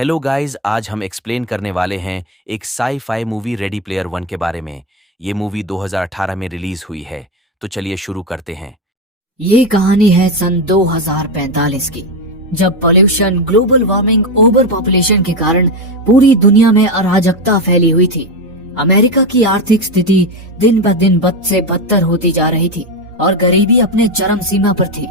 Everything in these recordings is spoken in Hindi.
हेलो गाइस, आज हम एक्सप्लेन करने वाले हैं एक sci-fi movie ready player one के बारे में। ये मूवी 2018 में रिलीज हुई है। तो चलिए शुरू करते हैं। ये कहानी है सन 2045 की, जब pollution, global warming, over population के कारण पूरी दुनिया में अराजकता फैली हुई थी। अमेरिका की आर्थिक स्थिति दिन ब दिन बद से बदतर होती जा रही थी और गरीबी अपने चरम सीमा पर थी।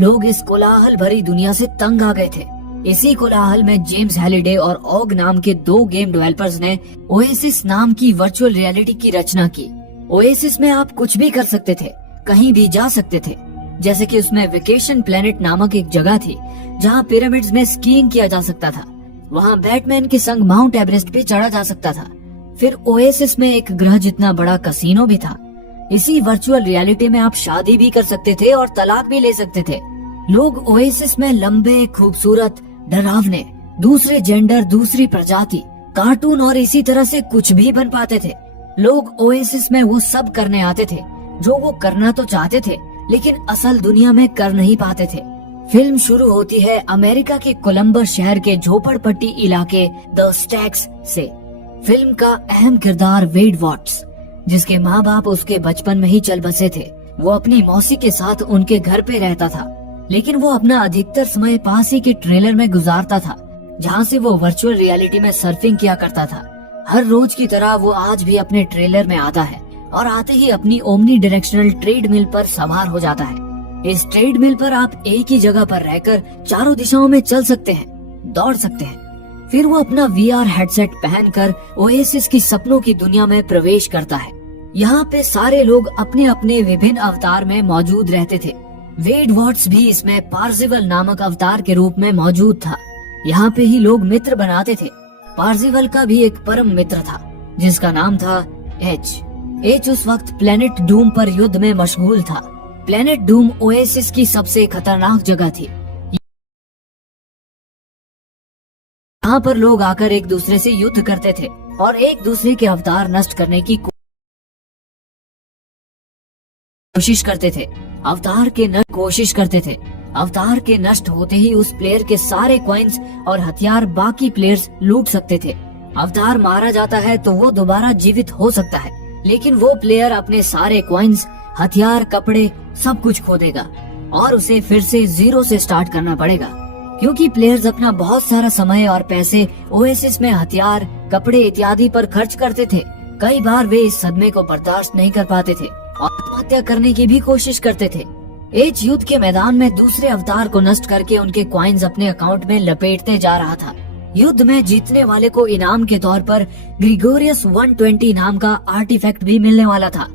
लोग इस कोलाहल भरी दुनिया से तंग आ गए थे। इसी कोलाहल में जेम्स हैलिडे और ऑग नाम के दो गेम डेवलपर्स ने ओएसिस नाम की वर्चुअल रियलिटी की रचना की। ओएसिस में आप कुछ भी कर सकते थे, कहीं भी जा सकते थे। जैसे कि उसमें वेकेशन प्लेनेट नामक एक जगह थी जहां पिरामिड्स में स्कीइंग किया जा सकता था। वहां बैटमैन के संग माउंट एवरेस्ट पे चढ़ा जा सकता था। फिर ओएसिस में एक ग्रह जितना बड़ा कसीनो भी था। इसी वर्चुअल रियलिटी में आप शादी भी कर सकते थे और तलाक भी ले सकते थे। लोग ओएसिस में लंबे, खूबसूरत, डरावने, दूसरे जेंडर, दूसरी प्रजाति, कार्टून और इसी तरह से कुछ भी बन पाते थे। लोग ओएसिस में वो सब करने आते थे जो वो करना तो चाहते थे, लेकिन असल दुनिया में कर नहीं पाते थे। फिल्म शुरू होती है अमेरिका के कोलंबस शहर के झोपड़पट्टी इलाके द स्टैक्स से। फिल्म का अहम किरदार वेड वॉट्स, जिसके माँ बाप उसके बचपन में ही चल बसे थे। वो अपनी मौसी के साथ उनके घर पे रहता था, लेकिन वो अपना अधिकतर समय पास ही के ट्रेलर में गुजारता था, जहाँ से वो वर्चुअल रियलिटी में सर्फिंग किया करता था। हर रोज की तरह वो आज भी अपने ट्रेलर में आता है और आते ही अपनी ओमनी डायरेक्शनल ट्रेडमिल पर सवार हो जाता है। इस ट्रेडमिल पर आप एक ही जगह पर रहकर चारों दिशाओं में चल सकते हैं, दौड़ सकते हैं। फिर वो अपना वीआर हेडसेट पहनकर ओएसिस की सपनों की दुनिया में प्रवेश करता है। यहाँ पे सारे लोग अपने अपने विभिन्न अवतार में मौजूद रहते थे। वेड वॉट्स भी इसमें पार्जिवल नामक अवतार के रूप में मौजूद था। यहाँ पे ही लोग मित्र बनाते थे। पार्जिवल का भी एक परम मित्र था जिसका नाम था एच उस वक्त प्लेनेट डूम पर युद्ध में मशगूल था। प्लेनेट डूम ओएसिस की सबसे खतरनाक जगह थी। यहाँ पर लोग आकर एक दूसरे से युद्ध करते थे और एक दूसरे के अवतार नष्ट करने की कोशिश करते थे। अवतार के नष्ट होते ही उस प्लेयर के सारे कॉइन्स और हथियार बाकी प्लेयर्स लूट सकते थे। अवतार मारा जाता है तो वो दोबारा जीवित हो सकता है, लेकिन वो प्लेयर अपने सारे कॉइन्स, हथियार, कपड़े सब कुछ खो देगा और उसे फिर से जीरो से स्टार्ट करना पड़ेगा। क्योंकि प्लेयर्स अपना बहुत सारा समय और पैसे ओएसिस में हथियार, कपड़े इत्यादि पर खर्च करते थे, कई बार वे इस सदमे को बर्दाश्त नहीं कर पाते थे और आत्महत्या करने की भी कोशिश करते थे। एज युद्ध के मैदान में दूसरे अवतार को नष्ट करके उनके कॉइन्स अपने अकाउंट में लपेटते जा रहा था। युद्ध में जीतने वाले को इनाम के तौर पर ग्रिगोरियस 120 नाम का आर्टिफैक्ट भी मिलने वाला था।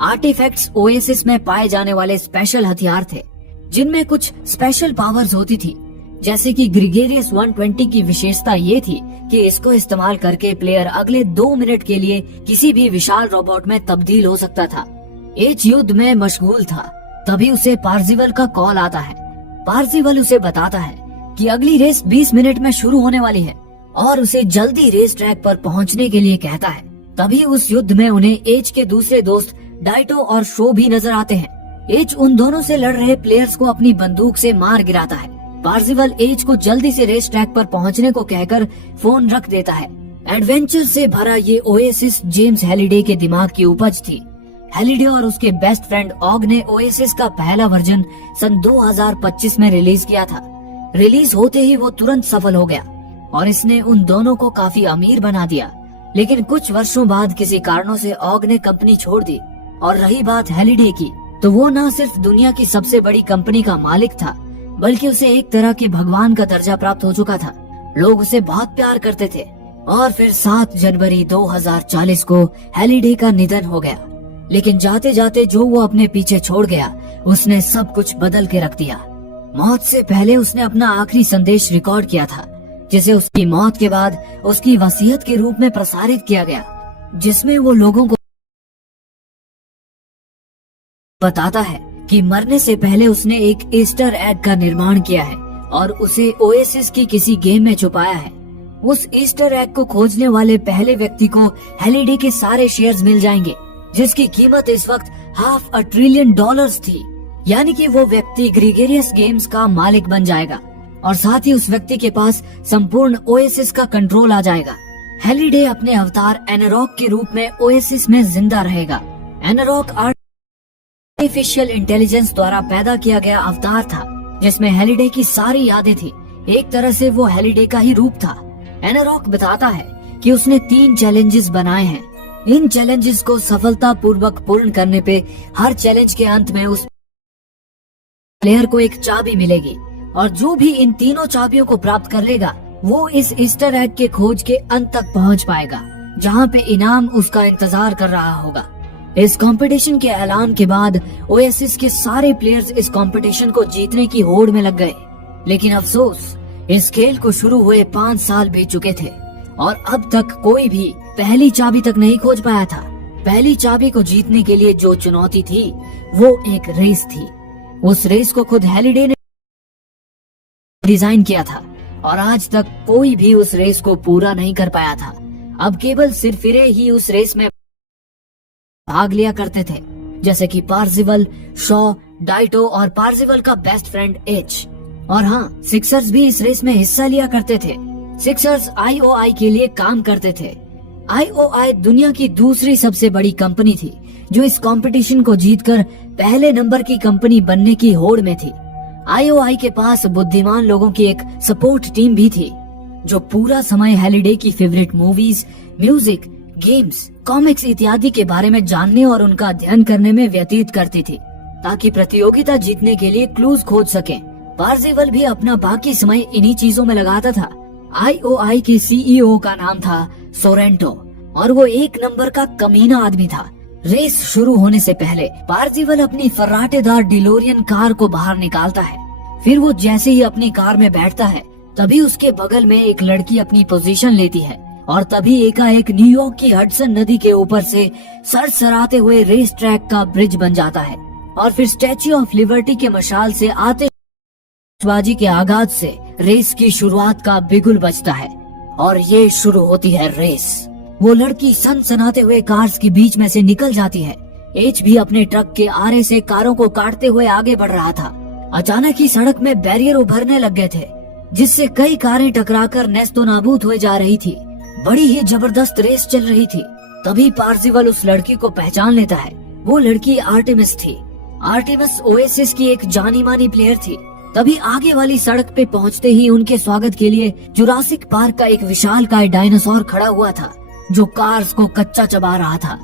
आर्टिफैक्ट्स ओएसिस में पाए जाने वाले स्पेशल हथियार थे जिनमें कुछ स्पेशल पावर्स होती थी। जैसे कि ग्रिगोरियस 120 की विशेषता ये थी कि इसको इस्तेमाल करके प्लेयर अगले 2 मिनट के लिए किसी भी विशाल रोबोट में तब्दील हो सकता था। एज युद्ध में मशगूल था, तभी उसे पार्जिवल का कॉल आता है। पार्जिवल उसे बताता है कि अगली रेस 20 मिनट में शुरू होने वाली है और उसे जल्दी रेस ट्रैक पर पहुंचने के लिए कहता है। तभी उस युद्ध में उन्हें एज के दूसरे दोस्त डाइटो और शो भी नजर आते हैं। एज उन दोनों से लड़ रहे प्लेयर्स को अपनी बंदूक से मार गिराता है। पार्जिवल एज को जल्दी से रेस ट्रैक पर पहुंचने को कहकर फोन रख देता है। एडवेंचर से भरा ये ओएसिस जेम्स हैलिडे के दिमाग की उपज थी। हैलिडे और उसके बेस्ट फ्रेंड ऑग ने ओएसिस का पहला वर्जन सन 2025 में रिलीज किया था। रिलीज होते ही वो तुरंत सफल हो गया और इसने उन दोनों को काफी अमीर बना दिया। लेकिन कुछ वर्षों बाद किसी कारणों से ऑग ने कंपनी छोड़ दी। और रही बात हैलिडे की, तो वो न सिर्फ दुनिया की सबसे बड़ी कंपनी का मालिक था, बल्कि उसे एक तरह के भगवान का दर्जा प्राप्त हो चुका था। लोग उसे बहुत प्यार करते थे। और फिर 7 जनवरी 2040 को हैलिडे का निधन हो गया। लेकिन जाते जाते जो वो अपने पीछे छोड़ गया, उसने सब कुछ बदल के रख दिया। मौत से पहले उसने अपना आखिरी संदेश रिकॉर्ड किया था, जिसे उसकी मौत के बाद उसकी वसीयत के रूप में प्रसारित किया गया, जिसमें वो लोगों को बताता है कि मरने से पहले उसने एक ईस्टर एग का निर्माण किया है और उसे ओएसिस की किसी गेम में छुपाया है। उस ईस्टर एग को खोजने वाले पहले व्यक्ति को हैलिडे के सारे शेयर्स मिल जाएंगे, जिसकी कीमत इस वक्त $500 बिलियन थी। यानी कि वो व्यक्ति ग्रिगोरियस गेम्स का मालिक बन जाएगा। और साथ ही उस व्यक्ति के पास संपूर्ण ओएसिस का कंट्रोल आ जाएगा। हेलिडे अपने अवतार एनारॉक के रूप में ओएसिस में जिंदा रहेगा। एनारॉक आर्टिफिशियल इंटेलिजेंस द्वारा पैदा किया गया अवतार था, जिसमें हेलिडे की सारी यादें थी। एक तरह से वो हेलिडे का ही रूप था। एनारॉक बताता है कि उसने 3 चैलेंजेस बनाए हैं। इन चैलेंजेस को सफलतापूर्वक पूर्ण करने पे हर चैलेंज के अंत में उस प्लेयर को एक चाबी मिलेगी, और जो भी इन तीनों चाबियों को प्राप्त कर लेगा वो इस ईस्टर एग के खोज के अंत तक पहुंच पाएगा, जहां पे इनाम उसका इंतजार कर रहा होगा। इस कंपटीशन के ऐलान के बाद ओएसिस के सारे प्लेयर्स इस कंपटीशन को जीतने की होड़ में लग गए। लेकिन अफसोस, इस खेल को शुरू हुए 5 साल बीत चुके थे और अब तक कोई भी पहली चाबी तक नहीं खोज पाया था। पहली चाबी को जीतने के लिए जो चुनौती थी वो एक रेस थी। उस रेस को खुद हेलिडे ने डिजाइन किया था और आज तक कोई भी उस रेस को पूरा नहीं कर पाया था। अब केवल सिरफिरे ही उस रेस में भाग लिया करते थे, जैसे कि पार्सिवल, शॉ, डाइटो और पार्सिवल का बेस्ट फ्रेंड एच। और हाँ, सिक्सर्स भी इस रेस में हिस्सा लिया करते थे। सिक्सर्स आईओआई के लिए काम करते थे। आईओआई दुनिया की दूसरी सबसे बड़ी कंपनी थी, जो इस कंपटीशन को जीतकर पहले नंबर की कंपनी बनने की होड़ में थी। आईओआई के पास बुद्धिमान लोगों की एक सपोर्ट टीम भी थी, जो पूरा समय हेलिडे की favourite movies, music, games, comics इत्यादि के बारे में जानने और उनका अध्ययन करने में व्यतीत करती थी, ताकि प्रतियोगिता जीतने के लिए क्लूज खोज सकें। पार्सिवल भी अपना बाकी समय इन्हीं चीजों में लगाता था। आईओआई के सीईओ का नाम था सोरेंटो और वो एक नंबर का कमीना आदमी था। रेस शुरू होने से पहले पार्सिवल अपनी फर्राटेदार डिलोरियन कार को बाहर निकालता है। फिर वो जैसे ही अपनी कार में बैठता है, तभी उसके बगल में एक लड़की अपनी पोजीशन लेती है और तभी एकाएक न्यूयॉर्क की हडसन नदी के ऊपर से सरसराते हुए रेस ट्रैक का ब्रिज बन जाता है। और फिर स्टैच्यू ऑफ लिबर्टी के मशाल से आतिशबाजी के आगाज से रेस की शुरुआत का बिगुल बजता है और ये शुरू होती है रेस। वो लड़की सनसनाते हुए कार्स के बीच में से निकल जाती है। एच भी अपने ट्रक के आरे से कारों को काटते हुए आगे बढ़ रहा था। अचानक ही सड़क में बैरियर उभरने लग गए थे, जिससे कई कारें टकराकर नेस्तो नाबूद हुए जा रही थी। बड़ी ही जबरदस्त रेस चल रही थी। तभी पार्सिवल उस लड़की को पहचान लेता है। वो लड़की आर्टेमिस थी। आर्टेमिस ओएसिस की एक जानी मानी प्लेयर थी। तभी आगे वाली सड़क पे पहुंचते ही उनके स्वागत के लिए जुरासिक पार्क का एक विशालकाय डायनासोर खड़ा हुआ था, जो कार्स को कच्चा चबा रहा था।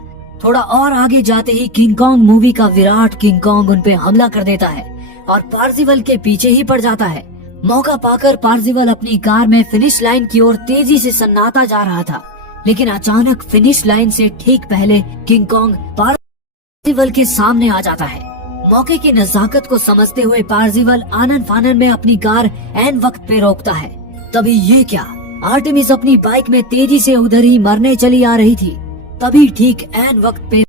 थोड़ा और आगे जाते ही किंग कॉन्ग मूवी का विराट किंग कॉन्ग उन पे हमला कर देता है और पार्सिवल के पीछे ही पड़ जाता है। मौका पाकर पार्सिवल अपनी कार में फिनिश लाइन की ओर तेजी से सन्नाटा जा रहा था, लेकिन अचानक फिनिश लाइन से ठीक पहले किंग कॉन्ग पार्सिवल के सामने आ जाता है। मौके की नजाकत को समझते हुए पार्सिवल आनन फानन में अपनी कार ऐन वक्त पे रोकता है। तभी ये क्या, आर्टेमिस अपनी बाइक में तेजी से उधर ही मरने चली आ रही थी। तभी ठीक ऐन वक्त पे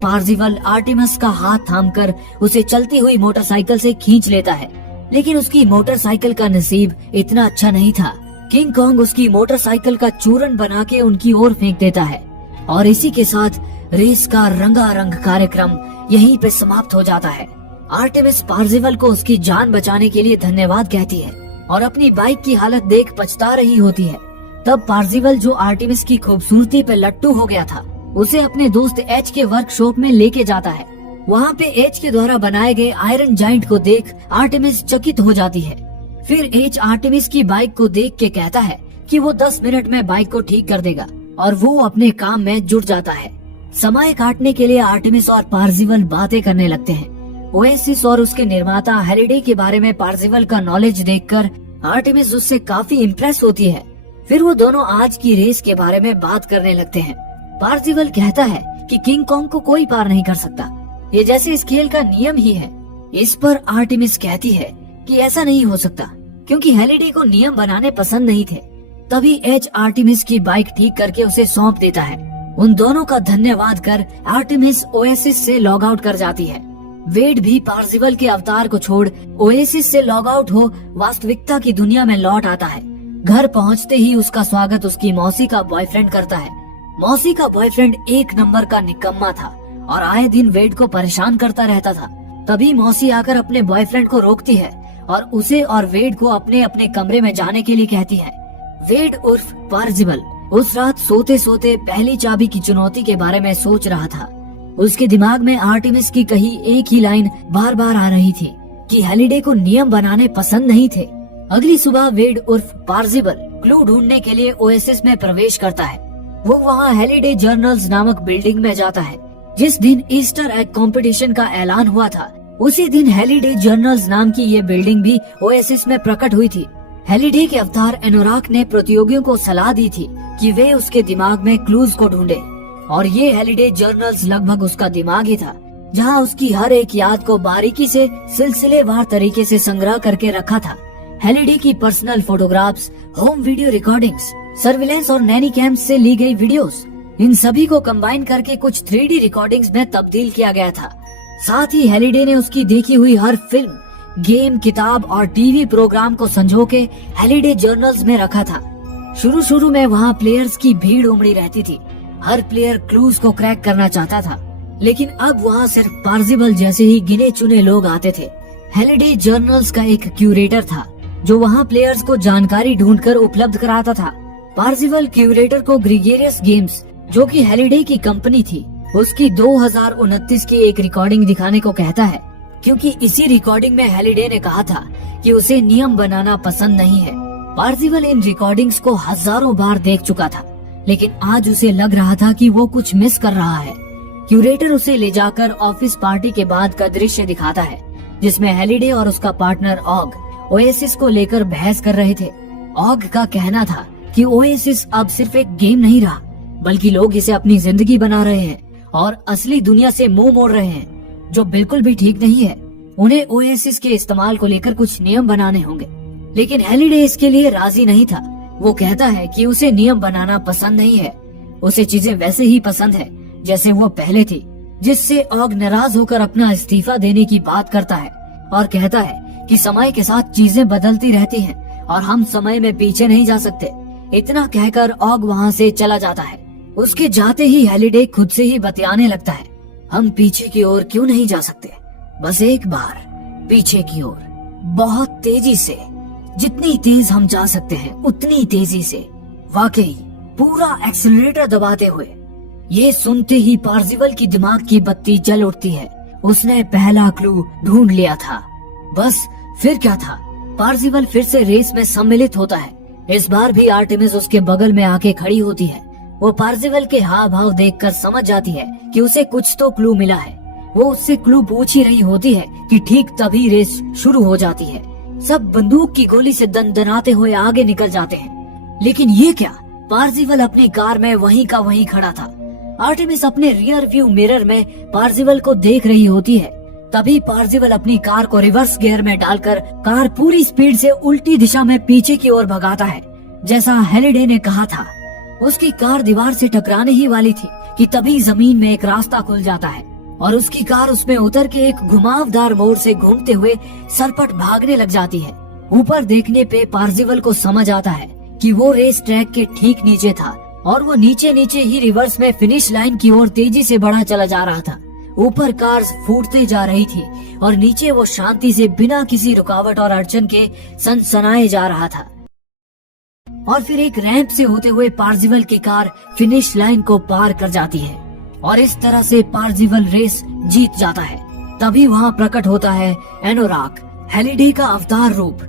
पार्सिवल आर्टेमिस का हाथ थामकर उसे चलती हुई मोटरसाइकिल से खींच लेता है, लेकिन उसकी मोटरसाइकिल का नसीब इतना अच्छा नहीं था। किंग कॉन्ग उसकी मोटरसाइकिल का चूरन बना के उनकी ओर फेंक देता है और इसी के साथ रेस का रंगारंग कार्यक्रम यहीं पे समाप्त हो जाता है। आर्टेमिस पार्सिवल को उसकी जान बचाने के लिए धन्यवाद कहती है और अपनी बाइक की हालत देख पछता रही होती है। तब पार्सिवल, जो आर्टेमिस की खूबसूरती पे लट्टू हो गया था, उसे अपने दोस्त एच के वर्कशॉप में लेके जाता है। वहाँ पे एच के द्वारा बनाए गए आयरन जाइंट को देख आर्टेमिस चकित हो जाती है। फिर एच आर्टेमिस की बाइक को देख के कहता है कि वो 10 मिनट में बाइक को ठीक कर देगा और वो अपने काम में जुट जाता है। समय काटने के लिए आर्टेमिस और पार्सिवल बातें करने लगते हैं। ओएसिस और उसके निर्माता हेलिडे के बारे में पार्सिवल का नॉलेज देखकर आर्टेमिस उससे काफी इम्प्रेस होती है। फिर वो दोनों आज की रेस के बारे में बात करने लगते हैं। पार्सिवल कहता है कि किंग कॉन्ग को कोई पार नहीं कर सकता, ये जैसे इस खेल का नियम ही है। इस पर आर्टेमिस कहती है कि ऐसा नहीं हो सकता, क्योंकि हेलिडे को नियम बनाने पसंद नहीं थे। तभी एच आर्टेमिस की बाइक ठीक करके उसे सौंप देता है। उन दोनों का धन्यवाद कर आर्टेमिस ओएसिस से लॉग आउट कर जाती है। वेड भी पार्सिवल के अवतार को छोड़ ओएसिस से लॉग आउट हो वास्तविकता की दुनिया में लौट आता है। घर पहुंचते ही उसका स्वागत उसकी मौसी का बॉयफ्रेंड करता है। मौसी का बॉयफ्रेंड एक नंबर का निकम्मा था और आए दिन वेड को परेशान करता रहता था। तभी मौसी आकर अपने बॉयफ्रेंड को रोकती है और उसे और वेड को अपने अपने कमरे में जाने के लिए कहती है। वेड उर्फ पार्जिबल उस रात सोते सोते पहली चाबी की चुनौती के बारे में सोच रहा था। उसके दिमाग में आर्टेमिस की कही एक ही लाइन बार बार आ रही थी कि हैलिडे को नियम बनाने पसंद नहीं थे। अगली सुबह वेड उर्फ पार्जिबल क्लू ढूंढने के लिए ओएसिस में प्रवेश करता है। वो वहाँ हैलिडे जर्नल्स नामक बिल्डिंग में जाता है। जिस दिन ईस्टर एग कंपटीशन का ऐलान हुआ था उसी दिन हैलिडे जर्नल्स नाम की ये बिल्डिंग भी ओएसिस में प्रकट हुई थी। हैलिडे के अवतार एनोराक ने प्रतियोगियों को सलाह दी थी कि वे उसके दिमाग में क्लूज को ढूंढे और ये हैलिडे जर्नल्स लगभग उसका दिमाग ही था, जहाँ उसकी हर एक याद को बारीकी से सिलसिलेवार तरीके से संग्रह करके रखा था। हैलिडे की personal photographs, home video recordings, surveillance और नैनी कैम्प से ली गई वीडियोस, इन सभी को कंबाइन करके कुछ 3D रिकॉर्डिंग्स में तब्दील किया गया था। साथ ही हैलिडे ने उसकी देखी हुई हर फिल्म, गेम, किताब और टीवी प्रोग्राम को संजो के हैलिडे जर्नल्स में रखा था। शुरू में वहाँ प्लेयर्स की भीड़ उमड़ी रहती थी। हर प्लेयर क्लूज को क्रैक करना चाहता था, लेकिन अब वहाँ सिर्फ पार्जिबल जैसे ही गिने चुने लोग आते थे। हैलिडे जर्नल्स का एक क्यूरेटर था जो वहाँ प्लेयर्स को जानकारी ढूंढकर उपलब्ध कराता था। पार्जिबल क्यूरेटर को ग्रिगेरियस गेम्स, जो कि हैलिडे की कंपनी थी, उसकी 2029 की एक रिकॉर्डिंग दिखाने को कहता है, क्योंकि इसी रिकॉर्डिंग में हैलिडे ने कहा था कि उसे नियम बनाना पसंद नहीं है। पार्जिबल इन रिकॉर्डिंग्स को हजारों बार देख चुका था, लेकिन आज उसे लग रहा था कि वो कुछ मिस कर रहा है। क्यूरेटर उसे ले जाकर ऑफिस पार्टी के बाद का दृश्य दिखाता है, जिसमें हैलिडे और उसका पार्टनर ऑग ओएसिस को लेकर बहस कर रहे थे। ऑग का कहना था कि ओएसिस अब सिर्फ एक गेम नहीं रहा, बल्कि लोग इसे अपनी जिंदगी बना रहे हैं और असली दुनिया से मुंह मोड़ रहे हैं, जो बिल्कुल भी ठीक नहीं है। उन्हें ओएसिस के इस्तेमाल को लेकर कुछ नियम बनाने होंगे, लेकिन हैलिडे इसके लिए राजी नहीं था। वो कहता है कि उसे नियम बनाना पसंद नहीं है, उसे चीजें वैसे ही पसंद है जैसे वो पहले थी, जिससे ऑग नाराज होकर अपना इस्तीफा देने की बात करता है और कहता है कि समय के साथ चीजें बदलती रहती हैं और हम समय में पीछे नहीं जा सकते। इतना कहकर ऑग वहाँ से चला जाता है। उसके जाते ही हैलिडे खुद से ही बतियाने लगता है, हम पीछे की ओर क्यों नहीं जा सकते, बस एक बार पीछे की ओर, बहुत तेजी से, जितनी तेज हम जा सकते हैं उतनी तेजी से, वाकई पूरा एक्सीलरेटर दबाते हुए। ये सुनते ही पार्जिबल की दिमाग की बत्ती जल उठती है। उसने पहला क्लू ढूंढ लिया था। बस फिर क्या था, पार्जिबल फिर से रेस में सम्मिलित होता है। इस बार भी आर्टेमिस उसके बगल में आके खड़ी होती है। वो पार्जिबल के हाव भाव देखकर समझ जाती है कि उसे कुछ तो क्लू मिला है। वो उससे क्लू पूछ ही रही होती है कि ठीक तभी रेस शुरू हो जाती है। सब बंदूक की गोली से दनदनाते हुए आगे निकल जाते हैं, लेकिन ये क्या, पार्जिबल अपनी कार में वहीं का वहीं खड़ा था। आर्टेमिस अपने रियर व्यू मिरर में पार्जिबल को देख रही होती है। तभी पार्जिबल अपनी कार को रिवर्स गियर में डालकर कार पूरी स्पीड से उल्टी दिशा में पीछे की ओर भगाता है, जैसा हैलिडे ने कहा था। उसकी कार दीवार से टकराने ही वाली थी कि तभी जमीन में एक रास्ता खुल जाता है और उसकी कार उसमें उतर के एक घुमावदार मोड़ से घूमते हुए सरपट भागने लग जाती है। ऊपर देखने पे पार्जिबल को समझ आता है कि वो रेस ट्रैक के ठीक नीचे था और वो नीचे नीचे ही रिवर्स में फिनिश लाइन की ओर तेजी से बढ़ा चला जा रहा था। ऊपर कार्स फूटते जा रही थी और नीचे वो शांति से बिना किसी रुकावट और अड़चन के सनसनाए जा रहा था। और फिर एक रैंप से होते हुए पार्जिबल की कार फिनिश लाइन को पार कर जाती है और इस तरह से पार्जिबल रेस जीत जाता है। तभी वहाँ प्रकट होता है एनोराक, हैलिडे का अवतार रूप।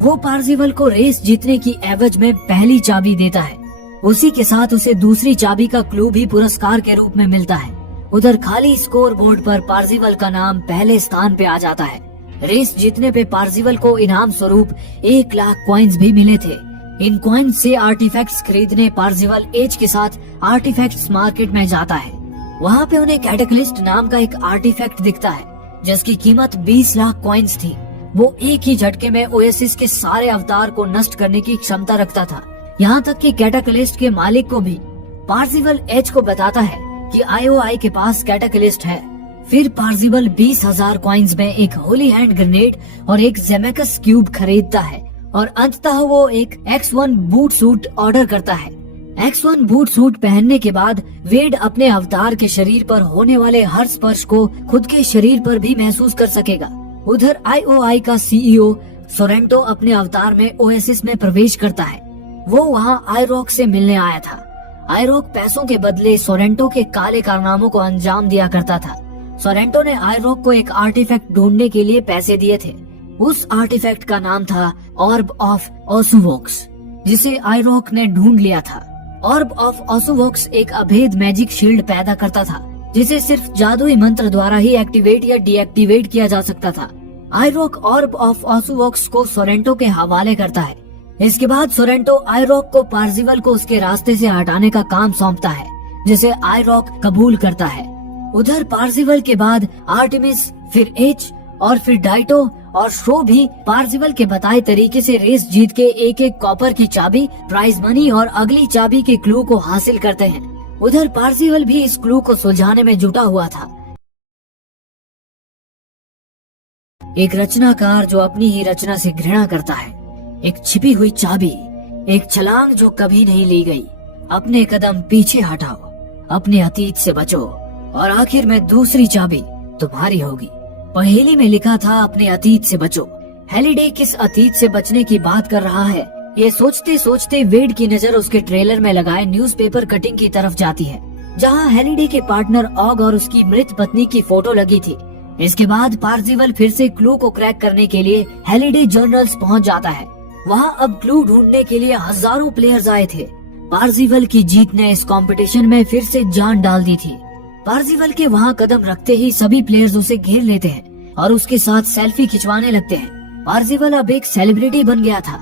वो पार्जिबल को रेस जीतने की एवज में पहली चाबी देता है। उसी के साथ उसे दूसरी चाबी का क्लू भी पुरस्कार के रूप में मिलता है। उधर खाली स्कोर बोर्ड पर पार्जिबल का नाम पहले स्थान पे आ जाता है। रेस जीतने पे पार्जिबल को इनाम स्वरूप 1 लाख कॉइन्स भी मिले थे। इन कॉइन्स से आर्टिफैक्ट्स खरीदने पार्जिबल एज के साथ आर्टिफैक्ट्स मार्केट में जाता है। वहाँ पे उन्हें कैटेकलिस्ट नाम का एक आर्टिफैक्ट दिखता है, जिसकी कीमत 20 लाख कॉइन्स थी। वो एक ही झटके में ओएसिस के सारे अवतार को नष्ट करने की क्षमता रखता था, यहाँ तक कि कैटेकलिस्ट के मालिक को भी। पार्जिबल एज को बताता है कि आईओआई के पास कैटेकलिस्ट है। फिर पार्जिबल 20,000 कॉइन्स में एक होली हैंड ग्रेनेड और एक जेमेकस क्यूब खरीदता है और अंततः वो एक X1 बूट सूट ऑर्डर करता है। X1 बूट सूट पहनने के बाद वेड अपने अवतार के शरीर पर होने वाले हर स्पर्श को खुद के शरीर पर भी महसूस कर सकेगा। उधर IOI का CEO सोरेंटो अपने अवतार में ओएसिस में प्रवेश करता है। वो वहाँ आईरॉक से मिलने आया था। आईरॉक पैसों के बदले सोरेंटो के काले कारनामों को अंजाम दिया करता था। सोरेंटो ने आईरॉक को एक आर्टिफैक्ट ढूंढने के लिए पैसे दिए थे। उस आर्टिफैक्ट का नाम था ऑर्ब ऑफ ओसुवोक्स, जिसे आईरॉक ने ढूंढ लिया था। ऑर्ब ऑफ ओसुवोक्स एक अभेद मैजिक शील्ड पैदा करता था, जिसे सिर्फ जादुई मंत्र द्वारा ही एक्टिवेट या डीएक्टिवेट किया जा सकता था। आईरॉक ऑर्ब ऑफ ओसुवोक्स को सोरेंटो के हवाले करता है। इसके बाद सोरेंटो आईरॉक को पार्जिवल को उसके रास्ते से हटाने का काम सौंपता है, जिसे आईरॉक कबूल करता है। उधर पार्जिवल के बाद आर्टेमिस, फिर एच और फिर डाइटो और श्रो भी पार्जिवल के बताए तरीके से रेस जीत के एक एक कॉपर की चाबी, प्राइज मनी और अगली चाबी के क्लू को हासिल करते हैं। उधर पार्जिवल भी इस क्लू को सुलझाने में जुटा हुआ था। एक रचनाकार जो अपनी ही रचना से घृणा करता है, एक छिपी हुई चाबी, एक छलांग जो कभी नहीं ली गई। अपने कदम पीछे हटाओ, अपने अतीत से बचो और आखिर में दूसरी चाबी तुम्हारी होगी। पहेली में लिखा था अपने अतीत से बचो। हेलिडे किस अतीत से बचने की बात कर रहा है, ये सोचते सोचते वेड की नजर उसके ट्रेलर में लगाए न्यूज़पेपर कटिंग की तरफ जाती है, जहां हेलिडे के पार्टनर ऑग और उसकी मृत पत्नी की फोटो लगी थी। इसके बाद पार्जिवल फिर से क्लू को क्रैक करने के लिए हेलिडे जर्नल्स पहुंच जाता है। वहां अब क्लू ढूंढने के लिए हजारों प्लेयर्स आए थे। पार्जिवल की जीत ने इस कंपटीशन में फिर से जान डाल दी थी। पार्जिवल के वहां कदम रखते ही सभी प्लेयर्स उसे घेर लेते हैं और उसके साथ सेल्फी खिंचवाने लगते हैं। पार्जिवल अब एक सेलिब्रिटी बन गया था।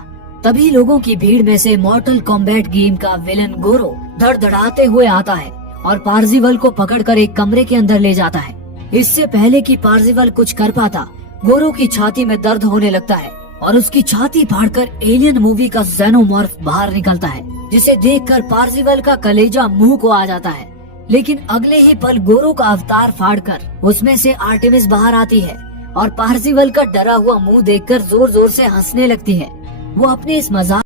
तभी लोगों की भीड़ में से मॉर्टल कॉम्बैट गेम का विलन गोरो धड़धड़ाते हुए आता है और पार्जिवल को पकड़कर एक कमरे के अंदर ले जाता है। इससे पहले कि पार्जिवल कुछ कर पाता, गोरो की छाती में दर्द होने लगता है और उसकी छाती फाड़कर एलियन मूवी का जेनोमॉर्फ बाहर निकलता है, जिसे देखकर पार्जिवल का कलेजा मुंह को आ जाता है। लेकिन अगले ही पल गोरो का अवतार फाड़कर उसमें से आर्टेमिस बाहर आती है और पार्जिवल का डरा हुआ मुंह देखकर जोर जोर से हंसने लगती है। वो अपने इस मजाक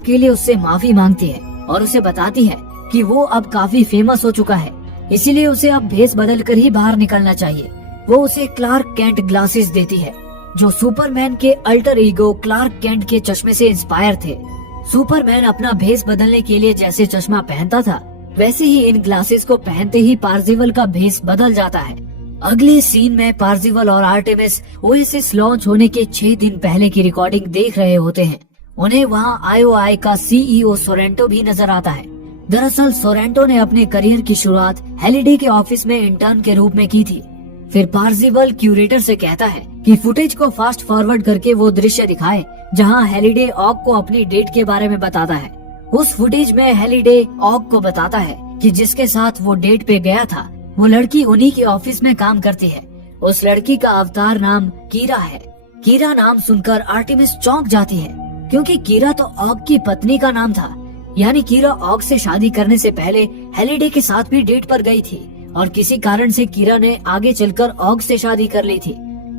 के लिए उससे माफी मांगती है और उसे बताती है कि वो अब काफी फेमस हो चुका है, इसीलिए उसे अब भेस बदल कर ही बाहर निकलना चाहिए। वो उसे क्लार्क कैंट ग्लासेस देती है, जो सुपरमैन के अल्टर ईगो क्लार्क कैंट के चश्मे से इंस्पायर थे। सुपरमैन अपना भेस बदलने के लिए जैसे चश्मा पहनता था, वैसे ही इन ग्लासेस को पहनते ही पार्जिवल का भेस बदल जाता है। अगले सीन में पार्जिवल और आर्टेमिस ओएसिस लॉन्च होने के 6 दिन पहले की रिकॉर्डिंग देख रहे होते हैं। उन्हें वहाँ IOI का CEO सोरेंटो भी नजर आता है। दरअसल सोरेंटो ने अपने करियर की शुरुआत हेलिडे के ऑफिस में इंटर्न के रूप में की थी। फिर पार्जिवल क्यूरेटर से कहता है कि फुटेज को फास्ट फॉरवर्ड करके वो दृश्य दिखाए जहां हेलिडे ऑग को अपनी डेट के बारे में बताता है। उस फुटेज में हेलिडे ऑग को बताता है कि जिसके साथ वो डेट पे गया था, वो लड़की उन्हीं के ऑफिस में काम करती है। उस लड़की का अवतार नाम कीरा है। कीरा नाम सुनकर आर्टेमिस चौंक जाती है, क्योंकि कीरा तो ऑग की पत्नी का नाम था। यानी कीरा ऑग से शादी करने से पहले हेलिडे के साथ भी डेट पर गई थी और किसी कारण से कीरा ने आगे चलकर ऑग से शादी कर ली थी।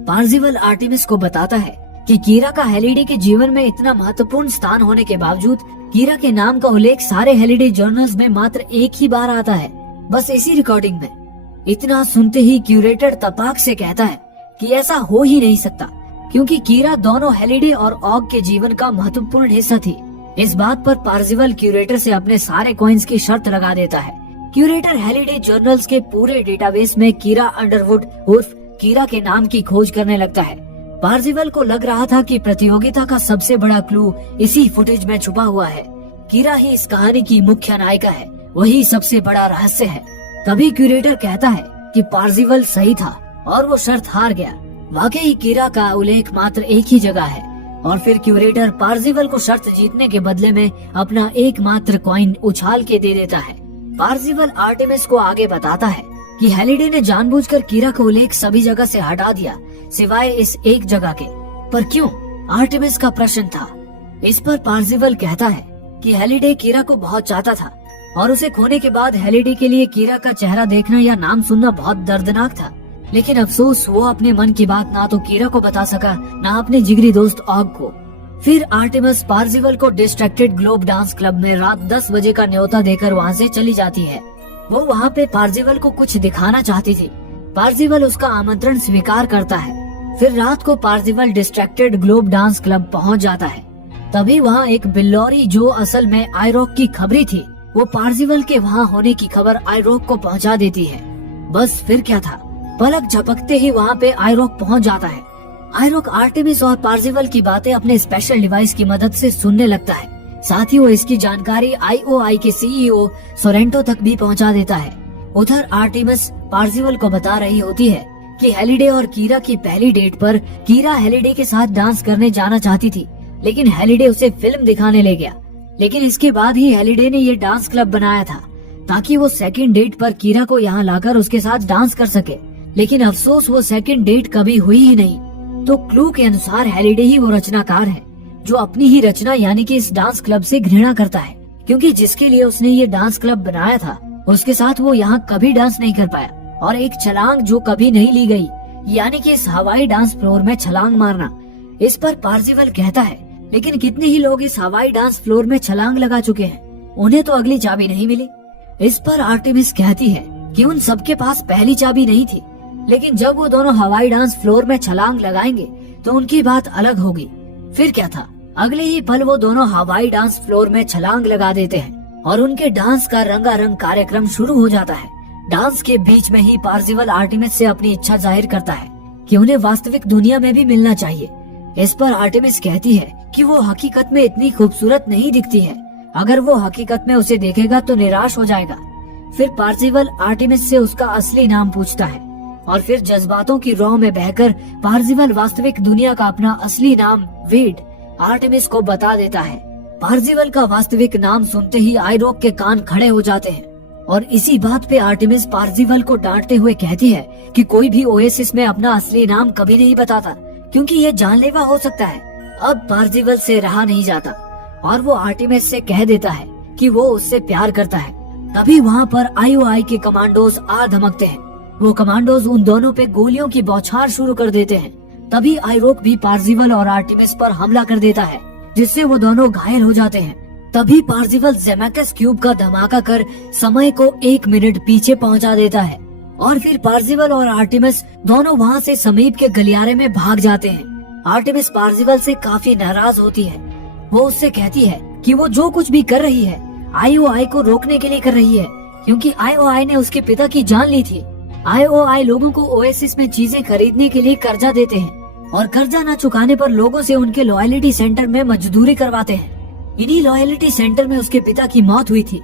पार्जिवल आर्टेमिस को बताता है कि कीरा का हेलिडे के जीवन में इतना महत्वपूर्ण स्थान होने के बावजूद कीरा के नाम का उल्लेख सारे हेलिडे जर्नल्स में मात्र एक ही बार आता है, बस इसी रिकॉर्डिंग में। इतना सुनते ही क्यूरेटर तपाक से कहता है कि ऐसा हो ही नहीं सकता, क्योंकि कीरा दोनों हेलिडे और ऑग के जीवन का महत्वपूर्ण हिस्सा थी। इस बात पर पार्जिवल क्यूरेटर से अपने सारे कॉइन्स की शर्त लगा देता है। क्यूरेटर हेलिडे जर्नल्स के पूरे डेटाबेस में कीरा अंडरवुड उर्फ कीरा के नाम की खोज करने लगता है। पार्जिवल को लग रहा था कि प्रतियोगिता का सबसे बड़ा क्लू इसी फुटेज में छुपा हुआ है। कीरा ही इस कहानी की मुख्य नायिका है, वही सबसे बड़ा रहस्य है। तभी क्यूरेटर कहता है कि पार्जिवल सही था और वो शर्त हार गया। वाकई कीरा का उल्लेख मात्र एक ही जगह है। और फिर क्यूरेटर पार्जिवल को शर्त जीतने के बदले में अपना एकमात्र कॉइन उछाल के दे देता है। पार्जिवल आर्टेमिस को आगे बताता है कि हेलिडे ने जानबूझकर कीरा का उल्लेख सभी जगह से हटा दिया, सिवाय इस एक जगह के। पर क्यों? आर्टेमिस का प्रश्न था। इस पर पार्जिवल कहता है कि हेलिडे कीरा को बहुत चाहता था और उसे खोने के बाद हेलिडे के लिए कीरा का चेहरा देखना या नाम सुनना बहुत दर्दनाक था। लेकिन अफसोस वो अपने मन की बात ना तो कीरा को बता सका, ना अपने जिगरी दोस्त ऑग को। फिर आर्टेमिस पार्जिवल को डिस्ट्रैक्टेड ग्लोब डांस क्लब में रात 10 बजे का न्योता देकर वहाँ से चली जाती है। वो वहाँ पे पार्जिवल को कुछ दिखाना चाहती थी। पार्जिवल उसका आमंत्रण स्वीकार करता है। फिर रात को पार्जिवल डिस्ट्रैक्टेड ग्लोब डांस क्लब पहुँच जाता है। तभी वहाँ एक बिल्लौरी जो असल में आइरॉक की खबरी थी, वो पार्जिवल के वहाँ होने की खबर आइरॉक को पहुँचा देती है। बस फिर क्या था, पलक झपकते ही वहाँ पे आइरॉक पहुँच जाता है। आइरॉक आर्टेमिस और पार्जिवल की बातें अपने स्पेशल डिवाइस की मदद से सुनने लगता है। साथ ही वो इसकी जानकारी IOI के CEO सोरेंटो तक भी पहुंचा देता है। उधर आर्टेमिस पार्जिवल को बता रही होती है कि हेलिडे और कीरा की पहली डेट पर कीरा हेलिडे के साथ डांस करने जाना चाहती थी, लेकिन हेलिडे उसे फिल्म दिखाने ले गया। लेकिन इसके बाद ही हेलिडे ने ये डांस क्लब बनाया था ताकि वो सेकंड डेट पर कीरा को यहाँ लाकर उसके साथ डांस कर सके। लेकिन अफसोस वो सेकंड डेट कभी हुई ही नहीं। तो क्लू के अनुसार हेलिडे ही वो रचनाकार है जो अपनी ही रचना यानी कि इस डांस क्लब से घृणा करता है, क्योंकि जिसके लिए उसने ये डांस क्लब बनाया था उसके साथ वो यहाँ कभी डांस नहीं कर पाया। और एक छलांग जो कभी नहीं ली गई, यानी कि इस हवाई डांस फ्लोर में छलांग मारना, इस पर पार्जिवल कहता है लेकिन कितने ही लोग इस हवाई डांस फ्लोर में छलांग लगा चुके हैं, उन्हें तो अगली चाबी नहीं मिली। इस पर आर्टेमिस कहती है कि उन सबके पास पहली चाबी नहीं थी, लेकिन जब वो दोनों हवाई डांस फ्लोर में छलांग लगाएंगे तो उनकी बात अलग होगी। फिर क्या था, अगले ही पल वो दोनों हवाई डांस फ्लोर में छलांग लगा देते हैं और उनके डांस का रंगारंग कार्यक्रम शुरू हो जाता है। डांस के बीच में ही पार्जिवल आर्टेमिस से अपनी इच्छा जाहिर करता है कि उन्हें वास्तविक दुनिया में भी मिलना चाहिए। इस पर आर्टेमिस कहती है कि वो हकीकत में इतनी खूबसूरत नहीं दिखती है, अगर वो हकीकत में उसे देखेगा तो निराश हो जाएगा। फिर पार्जिवल आर्टेमिस से उसका असली नाम पूछता है और फिर जज्बातों की रौ में बहकर पार्जिवल वास्तविक दुनिया का अपना असली नाम वेड आर्टेमिस को बता देता है। पार्जिवल का वास्तविक नाम सुनते ही आइरॉक के कान खड़े हो जाते हैं और इसी बात पे आर्टेमिस पार्जिवल को डांटते हुए कहती है कि कोई भी ओएसिस में अपना असली नाम कभी नहीं बताता, क्योंकि ये जानलेवा हो सकता है। अब पार्जिवल से रहा नहीं जाता और वो आर्टेमिस से कह देता है कि वो उससे प्यार करता है। तभी वहाँ पर IOI के कमांडोज आ धमकते हैं। वो कमांडोज उन दोनों पे गोलियों की बौछार शुरू कर देते हैं। तभी आइरॉक भी पार्जिवल और आर्टेमिस पर हमला कर देता है, जिससे वो दोनों घायल हो जाते हैं। तभी पार्जिवल जेमेकस क्यूब का धमाका कर समय को 1 मिनट पीछे पहुंचा देता है और फिर पार्जिवल और आर्टेमिस दोनों वहां से समीप के गलियारे में भाग जाते हैं। आर्टेमिस पार्जिवल से काफी नाराज होती है। वो उससे कहती है कि वो जो कुछ भी कर रही है IOI को रोकने के लिए कर रही है, क्योंकि IOI ने उसके पिता की जान ली थी। IOI लोगों को ओएसिस में चीजें खरीदने के लिए कर्जा देते हैं और कर्जा न चुकाने पर लोगों से उनके लॉयल्टी सेंटर में मजदूरी करवाते हैं। इन्हीं लॉयल्टी सेंटर में उसके पिता की मौत हुई थी।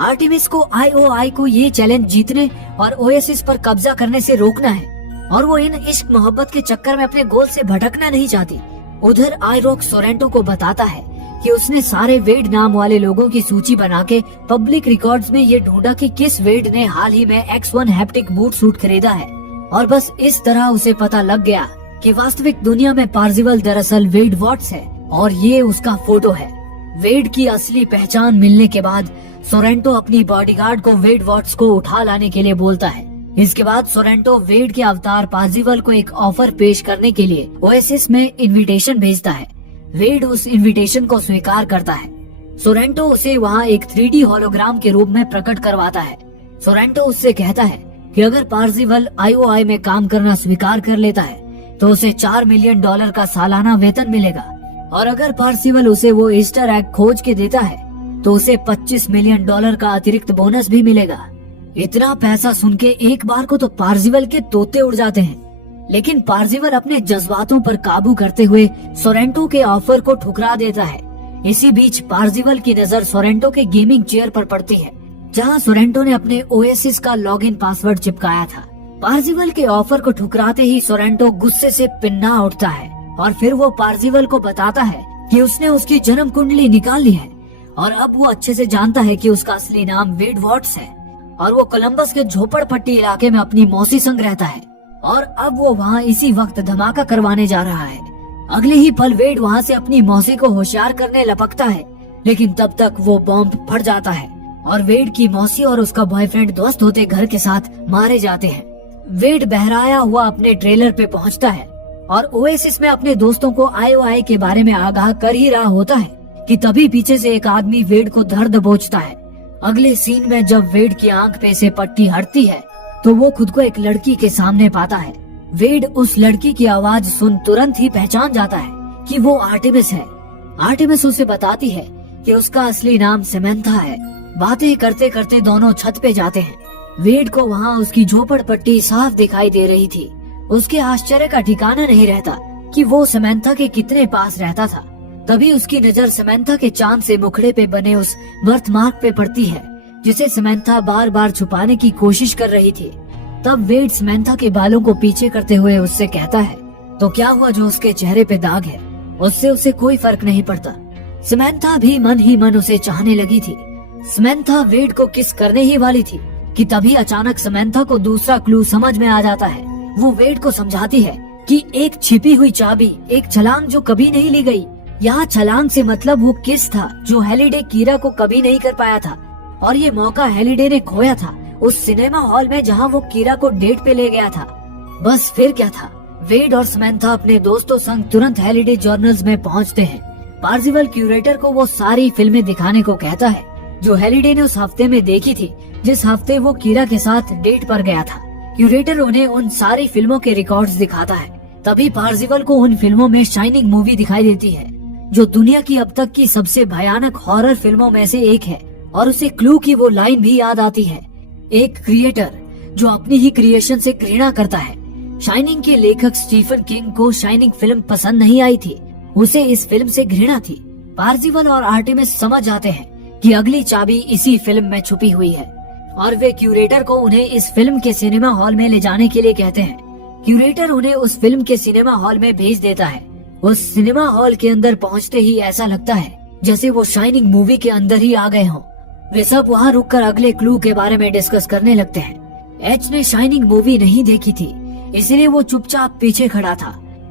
आर्टेमिस को IOI को ये चैलेंज जीतने और ओएसिस पर कब्जा करने से रोकना है और वो इन इश्क मोहब्बत के चक्कर में अपने गोल से भटकना नहीं चाहती। उधर आइरॉक सोरेंटो को बताता है कि उसने सारे वेड नाम वाले लोगों की सूची बना के पब्लिक रिकॉर्ड्स में ये ढूंढा कि किस वेड ने हाल ही में X1 हैप्टिक बूट सूट खरीदा है, और बस इस तरह उसे पता लग गया कि वास्तविक दुनिया में पार्जिवल दरअसल वेड वॉट्स है और ये उसका फोटो है। वेड की असली पहचान मिलने के बाद सोरेंटो अपनी बॉडीगार्ड को वेड वॉट्स को उठा लाने के लिए बोलता है। इसके बाद सोरेंटो वेड के अवतार पार्जिवल को एक ऑफर पेश करने के लिए ओएसिस में इनविटेशन भेजता है। वेड उस इनविटेशन को स्वीकार करता है। सोरेंटो उसे वहाँ एक 3D होलोग्राम के रूप में प्रकट करवाता है। सोरेंटो उससे कहता है कि अगर पार्जिवल IOI में काम करना स्वीकार कर लेता है तो उसे $4 मिलियन का सालाना वेतन मिलेगा, और अगर पार्जिवल उसे वो ईस्टर एग खोज के देता है तो उसे $25 मिलियन का अतिरिक्त बोनस भी मिलेगा। इतना पैसा सुन के एक बार को तो पार्जिवल के तोते उड़ जाते हैं, लेकिन पार्जिवल अपने जज्बातों पर काबू करते हुए सोरेंटो के ऑफर को ठुकरा देता है। इसी बीच पार्जिवल की नजर सोरेंटो के गेमिंग चेयर पर पड़ती है, जहां सोरेंटो ने अपने ओएसिस का लॉगिन पासवर्ड चिपकाया था। पार्जिवल के ऑफर को ठुकराते ही सोरेंटो गुस्से से पिन्ना उठता है और फिर वो पार्जिवल को बताता है कि उसने उसकी जन्म कुंडली निकाल ली है और अब वो अच्छे से जानता है कि उसका असली नाम वेड वॉट्स है और वो कोलंबस के झोपड़पट्टी इलाके में अपनी मौसी संग रहता है और अब वो वहाँ इसी वक्त धमाका करवाने जा रहा है। अगले ही पल वेड वहाँ से अपनी मौसी को होशियार करने लपकता है, लेकिन तब तक वो बॉम्ब फट जाता है और वेड की मौसी और उसका बॉयफ्रेंड ध्वस्त होते घर के साथ मारे जाते हैं। वेड बहराया हुआ अपने ट्रेलर पे पहुँचता है और ओएसिस में अपने दोस्तों को आईओआई के बारे में आगाह कर ही रहा होता है कि तभी पीछे से एक आदमी वेड को धर दबोचता है। अगले सीन में जब वेड की आंख पे से पट्टी हटती है तो वो खुद को एक लड़की के सामने पाता है। वेड उस लड़की की आवाज सुन तुरंत ही पहचान जाता है कि वो आर्टेमिस है। आर्टेमिस उसे बताती है कि उसका असली नाम समंथा है। बातें करते करते दोनों छत पे जाते हैं। वेड को वहाँ उसकी झोपड़पट्टी साफ दिखाई दे रही थी। उसके आश्चर्य का ठिकाना नहीं रहता कि वो समंथा के कितने पास रहता था। तभी उसकी नजर समंथा के चांद से मुखड़े पे बने उस बर्थमार्क पे पड़ती है जिसे समंथा बार बार छुपाने की कोशिश कर रही थी। तब वेड समंथा के बालों को पीछे करते हुए उससे कहता है, तो क्या हुआ जो उसके चेहरे पे दाग है, उससे उसे कोई फर्क नहीं पड़ता। समंथा भी मन ही मन उसे चाहने लगी थी। समंथा वेड को किस करने ही वाली थी कि तभी अचानक समंथा को दूसरा क्लू समझ में आ जाता है। वो वेड को समझाती है कि एक छिपी हुई चाबी, एक छलांग जो कभी नहीं ली गई। यहाँ छलांग से मतलब वो किस था जो हेलिडे कीरा को कभी नहीं कर पाया था, और ये मौका हेलिडे ने खोया था उस सिनेमा हॉल में जहाँ वो कीरा को डेट पे ले गया था। बस फिर क्या था, वेड और समंथा अपने दोस्तों संग तुरंत हेलिडे जर्नल्स में पहुँचते हैं। पार्सिवल क्यूरेटर को वो सारी फिल्में दिखाने को कहता है जो हेलिडे ने उस हफ्ते में देखी थी, जिस हफ्ते वो कीरा के साथ डेट पर गया था। क्यूरेटर उन्हें उन सारी फिल्मों के रिकॉर्ड्स दिखाता है। तभी पार्सिवल को उन फिल्मों में शाइनिंग मूवी दिखाई देती है जो दुनिया की अब तक की सबसे भयानक हॉरर फिल्मों में से एक है, और उसे क्लू की वो लाइन भी याद आती है, एक क्रिएटर जो अपनी ही क्रिएशन से घृणा करता है। शाइनिंग के लेखक स्टीफन किंग को शाइनिंग फिल्म पसंद नहीं आई थी, उसे इस फिल्म से घृणा थी। पार्सिवल और आर्टेमिस समझ जाते हैं कि अगली चाबी इसी फिल्म में छुपी हुई है, और वे क्यूरेटर को उन्हें इस फिल्म के सिनेमा हॉल में ले जाने के लिए कहते हैं। क्यूरेटर उन्हें उस फिल्म के सिनेमा हॉल में भेज देता है। उस सिनेमा हॉल के अंदर पहुंचते ही ऐसा लगता है जैसे वो शाइनिंग मूवी के अंदर ही आ गए हों। वे सब वहां रुककर अगले क्लू के बारे में डिस्कस करने लगते हैं। एच ने शाइनिंग मूवी नहीं देखी थी, इसलिए वो चुपचाप पीछे खड़ा था।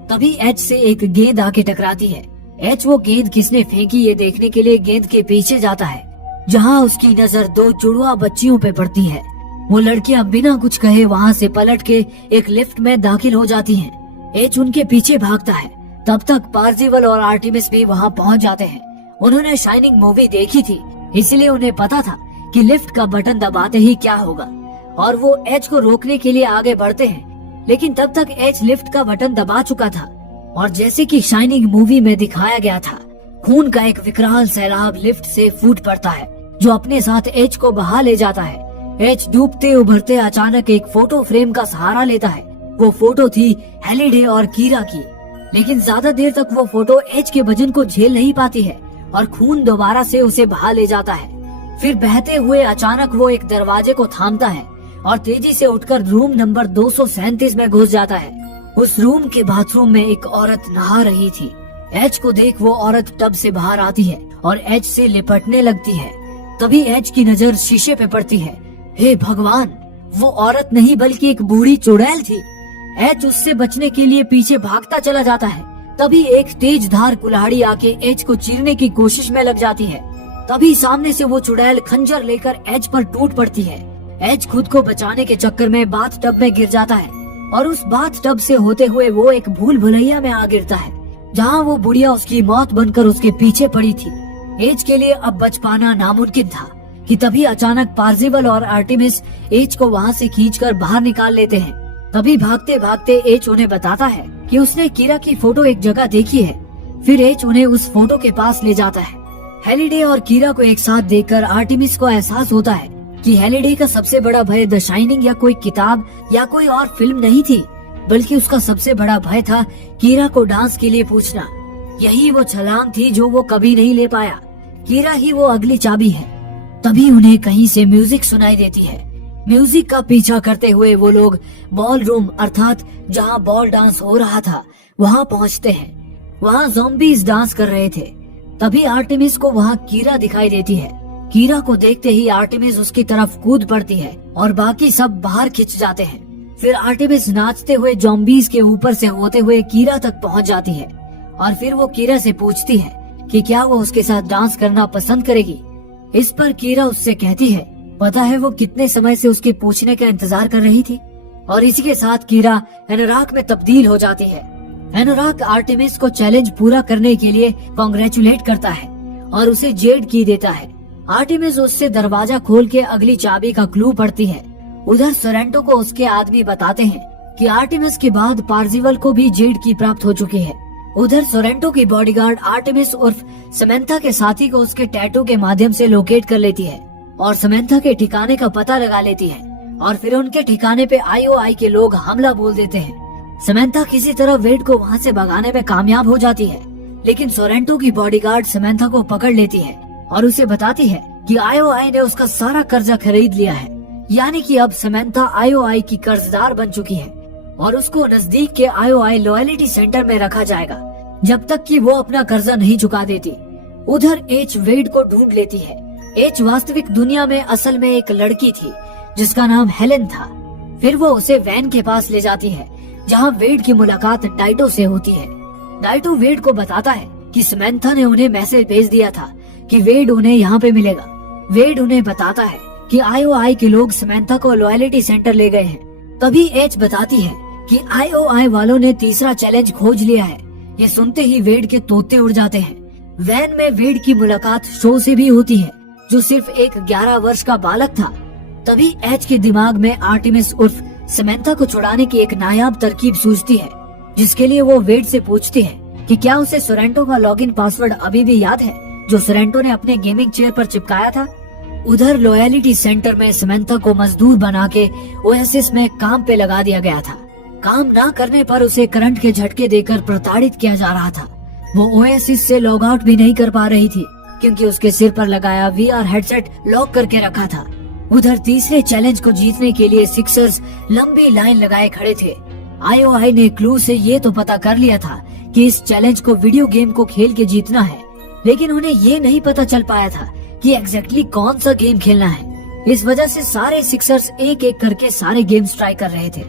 तभी एच से एक गेंद आके टकराती है। एच वो गेंद किसने फेंकी ये देखने के लिए गेंद के पीछे जाता है, जहाँ उसकी नजर दो जुड़वा बच्चियों पे पड़ती है। वो लड़कियां बिना कुछ कहे वहाँ से पलट के एक लिफ्ट में दाखिल हो जाती हैं। एच उनके पीछे भागता है। तब तक पार्सिवल और आर्टेमिस भी वहाँ पहुँच जाते हैं। उन्होंने शाइनिंग मूवी देखी थी, इसलिए उन्हें पता था कि लिफ्ट का बटन दबाते ही क्या होगा, और वो एच को रोकने के लिए आगे बढ़ते हैं। लेकिन तब तक एच लिफ्ट का बटन दबा चुका था, और जैसे कि शाइनिंग मूवी में दिखाया गया था, खून का एक विकराल सैलाब लिफ्ट से फूट पड़ता है जो अपने साथ एच को बहा ले जाता है। एच डूबते उभरते अचानक एक फोटो फ्रेम का सहारा लेता है। वो फोटो थी हेलिडे और कीरा की, लेकिन ज्यादा देर तक वो फोटो एच के वजन को झेल नहीं पाती है और खून दोबारा से उसे बहा ले जाता है। फिर बहते हुए अचानक वो एक दरवाजे को थामता है और तेजी से उठकर रूम नंबर 237 में घुस जाता है। उस रूम के बाथरूम में एक औरत नहा रही थी। एच को देख वो औरत टब से बाहर आती है और एच से लिपटने लगती है। तभी एच की नजर शीशे पे पड़ती है। हे भगवान, वो औरत नहीं बल्कि एक बूढ़ी चुड़ैल थी। एच उससे बचने के लिए पीछे भागता चला जाता है। तभी एक तेज धार कुल्हाड़ी आके एच को चीरने की कोशिश में लग जाती है। तभी सामने से वो चुड़ैल खंजर लेकर एच पर टूट पड़ती है। एच खुद को बचाने के चक्कर में बाथ टब में गिर जाता है, और उस बाथ टब से होते हुए वो एक भूल भुलैया में आ गिरता है, जहाँ वो बुढ़िया उसकी मौत बनकर उसके पीछे पड़ी थी। एच के लिए अब बच पाना नामुमकिन था कि तभी अचानक पार्सिवल और आर्टेमिस एच को वहाँ से खींचकर बाहर निकाल लेते हैं। तभी भागते भागते एच उन्हें बताता है कि उसने कीरा की फोटो एक जगह देखी है। फिर एच उन्हें उस फोटो के पास ले जाता है। हेलिडे और कीरा को एक साथ देखकर आर्टेमिस को एहसास होता है कि हेलिडे का सबसे बड़ा भय द शाइनिंग या कोई किताब या कोई और फिल्म नहीं थी, बल्कि उसका सबसे बड़ा भय था कीरा को डांस के लिए पूछना। यही वो छलांग थी जो वो कभी नहीं ले पाया। कीरा ही वो अगली चाबी है। तभी उन्हें कहीं से म्यूजिक सुनाई देती है। म्यूजिक का पीछा करते हुए वो लोग बॉल रूम अर्थात जहाँ बॉल डांस हो रहा था वहाँ पहुँचते हैं। वहाँ ज़ॉम्बीज डांस कर रहे थे। तभी आर्टेमिस को वहाँ कीरा दिखाई देती है। कीरा को देखते ही आर्टेमिस उसकी तरफ कूद पड़ती है और बाकी सब बाहर खिंच जाते हैं। फिर आर्टेमिस नाचते हुए ज़ॉम्बीज के ऊपर से होते हुए कीरा तक पहुँच जाती है, और फिर वो कीरा से पूछती है कि क्या वो उसके साथ डांस करना पसंद करेगी। इस पर कीरा उससे कहती है पता है वो कितने समय से उसके पूछने का इंतजार कर रही थी। और इसी के साथ कीरा एनराक में तब्दील हो जाती है। एनोराक आर्टेमिस को चैलेंज पूरा करने के लिए कॉन्ग्रेचुलेट करता है और उसे जेड की देता है। आर्टेमिस उससे दरवाजा खोल के अगली चाबी का क्लू पढ़ती है। उधर सोरेंटो को उसके आदमी बताते हैं कि आर्टेमिस के बाद पार्जिवल को भी जेड की प्राप्त हो चुकी है। उधर सोरेंटो की बॉडीगार्ड आर्टेमिस उर्फ समंथा के साथी को उसके टैटू के माध्यम से लोकेट कर लेती है और समंथा के ठिकाने का पता लगा लेती है और फिर उनके ठिकाने पे आईओआई के लोग हमला बोल देते हैं। समंथा किसी तरह वेड को वहाँ से भगाने में कामयाब हो जाती है, लेकिन सोरेंटो की बॉडीगार्ड समंथा को पकड़ लेती है और उसे बताती है कि आईओआई ने उसका सारा कर्जा खरीद लिया है, यानी कि अब समंथा आईओआई की कर्जदार बन चुकी है और उसको नजदीक के आईओआई लॉयलिटी सेंटर में रखा जाएगा जब तक कि वो अपना कर्जा नहीं चुका देती। उधर एच वेड को ढूंढ लेती है। एच वास्तविक दुनिया में असल में एक लड़की थी जिसका नाम हेलेन था। फिर वो उसे वैन के पास ले जाती है जहाँ वेड की मुलाकात डाइटो से होती है। डाइटो वेड को बताता है कि समंथा ने उन्हें मैसेज भेज दिया था कि वेड उन्हें यहाँ पे मिलेगा। वेड उन्हें बताता है कि आईओआई के लोग समंथा को लॉयलिटी सेंटर ले गए हैं। तभी एच बताती है कि आईओआई वालों ने तीसरा चैलेंज खोज लिया है। ये सुनते ही वेड के तोते उड़ जाते हैं। वैन में वेड की मुलाकात शो से भी होती है जो सिर्फ एक 11 वर्ष का बालक था। तभी एच के दिमाग में आर्टेमिस उर्फ समंथा को छुड़ाने की एक नायाब तरकीब सूझती है, जिसके लिए वो वेड से पूछती है कि क्या उसे सोरेंटो का लॉगिन पासवर्ड अभी भी याद है जो सोरेंटो ने अपने गेमिंग चेयर पर चिपकाया था। उधर लॉयलिटी सेंटर में समंथा को मजदूर बना के ओएसिस में काम पे लगा दिया गया था। काम ना करने पर उसे करंट के झटके देकर प्रताड़ित किया जा रहा था। वो ओएसिस से लॉग आउट भी नहीं कर पा रही थी क्योंकि उसके सिर पर लगाया वीआर हेडसेट लॉक करके रखा था। उधर तीसरे चैलेंज को जीतने के लिए सिक्सर्स लंबी लाइन लगाए खड़े थे। आईओआई ने क्लू से ये तो पता कर लिया था कि इस चैलेंज को वीडियो गेम को खेल के जीतना है, लेकिन उन्हें ये नहीं पता चल पाया था कि एग्जैक्टली कौन सा गेम खेलना है। इस वजह से सारे सिक्सर्स एक एक करके सारे गेम्स ट्राई कर रहे थे।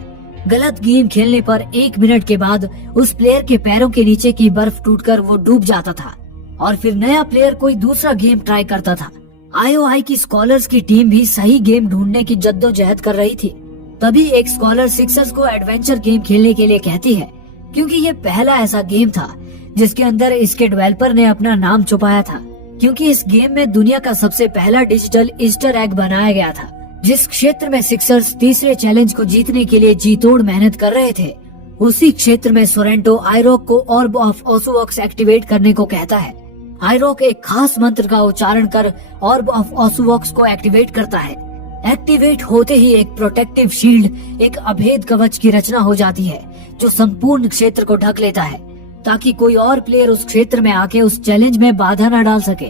गलत गेम खेलने पर 1 मिनट के बाद उस प्लेयर के पैरों के नीचे की बर्फ टूटकर वो डूब जाता था और फिर नया प्लेयर कोई दूसरा गेम ट्राई करता था। आईओआई की स्कॉलर्स की टीम भी सही गेम ढूंढने की जद्दोजहद कर रही थी। तभी एक स्कॉलर सिक्सर्स को एडवेंचर गेम खेलने के लिए कहती है, क्योंकि ये पहला ऐसा गेम था जिसके अंदर इसके डेवलपर ने अपना नाम छुपाया था, क्योंकि इस गेम में दुनिया का सबसे पहला डिजिटल ईस्टर एग बनाया गया था। जिस क्षेत्र में सिक्सर्स तीसरे चैलेंज को जीतने के लिए जी तोड़ मेहनत कर रहे थे, उसी क्षेत्र में सोरेंटो आईरॉक को ऑर्ब ऑफ ओसुवॉक्स एक्टिवेट करने को कहता है। आईरॉक एक खास मंत्र का उच्चारण कर ऑर्ब ऑफ ओसुवॉक्स को एक्टिवेट करता है। एक्टिवेट होते ही एक प्रोटेक्टिव शील्ड, एक अभेद कवच की रचना हो जाती है जो संपूर्ण क्षेत्र को ढक लेता है, ताकि कोई और प्लेयर उस क्षेत्र में आके उस चैलेंज में बाधा न डाल सके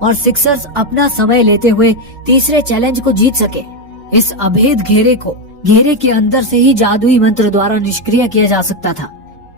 और सिक्सर्स अपना समय लेते हुए तीसरे चैलेंज को जीत सके। इस अभेद घेरे के अंदर से ही जादुई मंत्र द्वारा निष्क्रिय किया जा सकता था।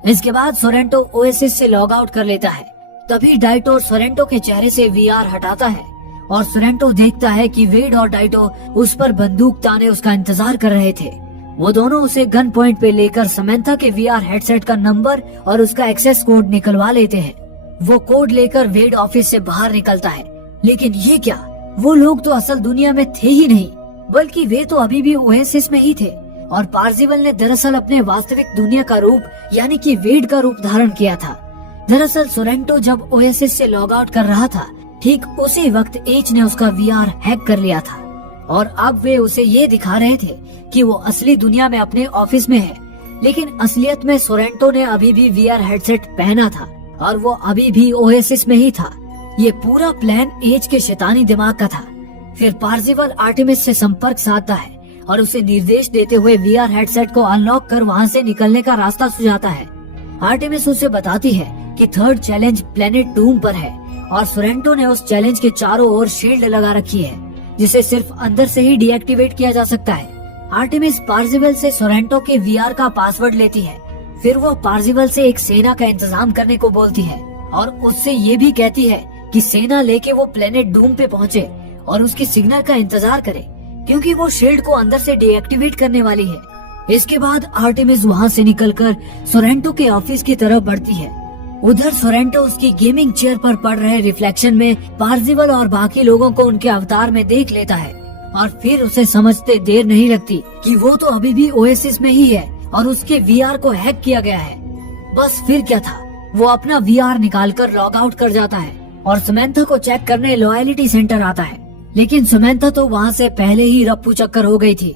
इसके बाद सोरेंटो ओएसिस से लॉग आउट कर लेता है। तभी डाइटो सोरेंटो के चेहरे से वीआर हटाता है और सोरेंटो देखता है कि वेड और डाइटो उस पर बंदूक ताने उसका इंतजार कर रहे थे। वो दोनों उसे गन पॉइंट पे लेकर समंथा के वीआर हेडसेट का नंबर और उसका एक्सेस कोड निकलवा लेते हैं। वो कोड लेकर वेड ऑफिस से बाहर निकलता है, लेकिन ये क्या, वो लोग तो असल दुनिया में थे ही नहीं, बल्कि वे तो अभी भी ओएसिस में ही थे और पार्जिवल ने दरअसल अपने वास्तविक दुनिया का रूप यानी कि वेड का रूप धारण किया था। दरअसल सोरेंटो जब ओएसिस से लॉग आउट कर रहा था, ठीक उसी वक्त एच ने उसका वीआर हैक कर लिया था और अब वे उसे ये दिखा रहे थे कि वो असली दुनिया में अपने ऑफिस में है, लेकिन असलियत में सोरेंटो ने अभी भी वीआर हेडसेट पहना था और वो अभी भी ओएसिस में ही था। ये पूरा प्लान एच के शैतानी दिमाग का था। फिर पार्जिवल आर्टेमिस से संपर्क साधता है और उसे निर्देश देते हुए वीआर हेडसेट को अनलॉक कर वहाँ से निकलने का रास्ता सुझाता है। आर्टेमिस उसे बताती है कि थर्ड चैलेंज प्लेनेट डूम पर है और सोरेंटो ने उस चैलेंज के चारों ओर शील्ड लगा रखी है, जिसे सिर्फ अंदर से ही डीएक्टिवेट किया जा सकता है। आर्टेमिस पार्जिवल से सोरेंटो के वीआर का पासवर्ड लेती है। फिर वो पार्जिवल से एक सेना का इंतजाम करने को बोलती है और उससे ये भी कहती है कि सेना लेके वो प्लेनेट डूम पे पहुँचे और उसकी सिग्नल का इंतजार करे, क्योंकि वो शील्ड को अंदर से डीएक्टिवेट करने वाली है। इसके बाद आर्टेमिस वहाँ से निकलकर सोरेंटो के ऑफिस की तरफ बढ़ती है। उधर सोरेंटो उसकी गेमिंग चेयर पर पड़ रहे रिफ्लेक्शन में पार्जिवल और बाकी लोगों को उनके अवतार में देख लेता है और फिर उसे समझते देर नहीं लगती कि वो तो अभी भी ओएसिस में ही है और उसके वीआर को हैक किया गया है। बस फिर क्या था, वो अपना VR निकालकर लॉग आउट कर जाता है और समंथा को चेक करने लॉयलिटी सेंटर आता है। लेकिन समंथा तो वहाँ से पहले ही रप्पू चक्कर हो गई थी।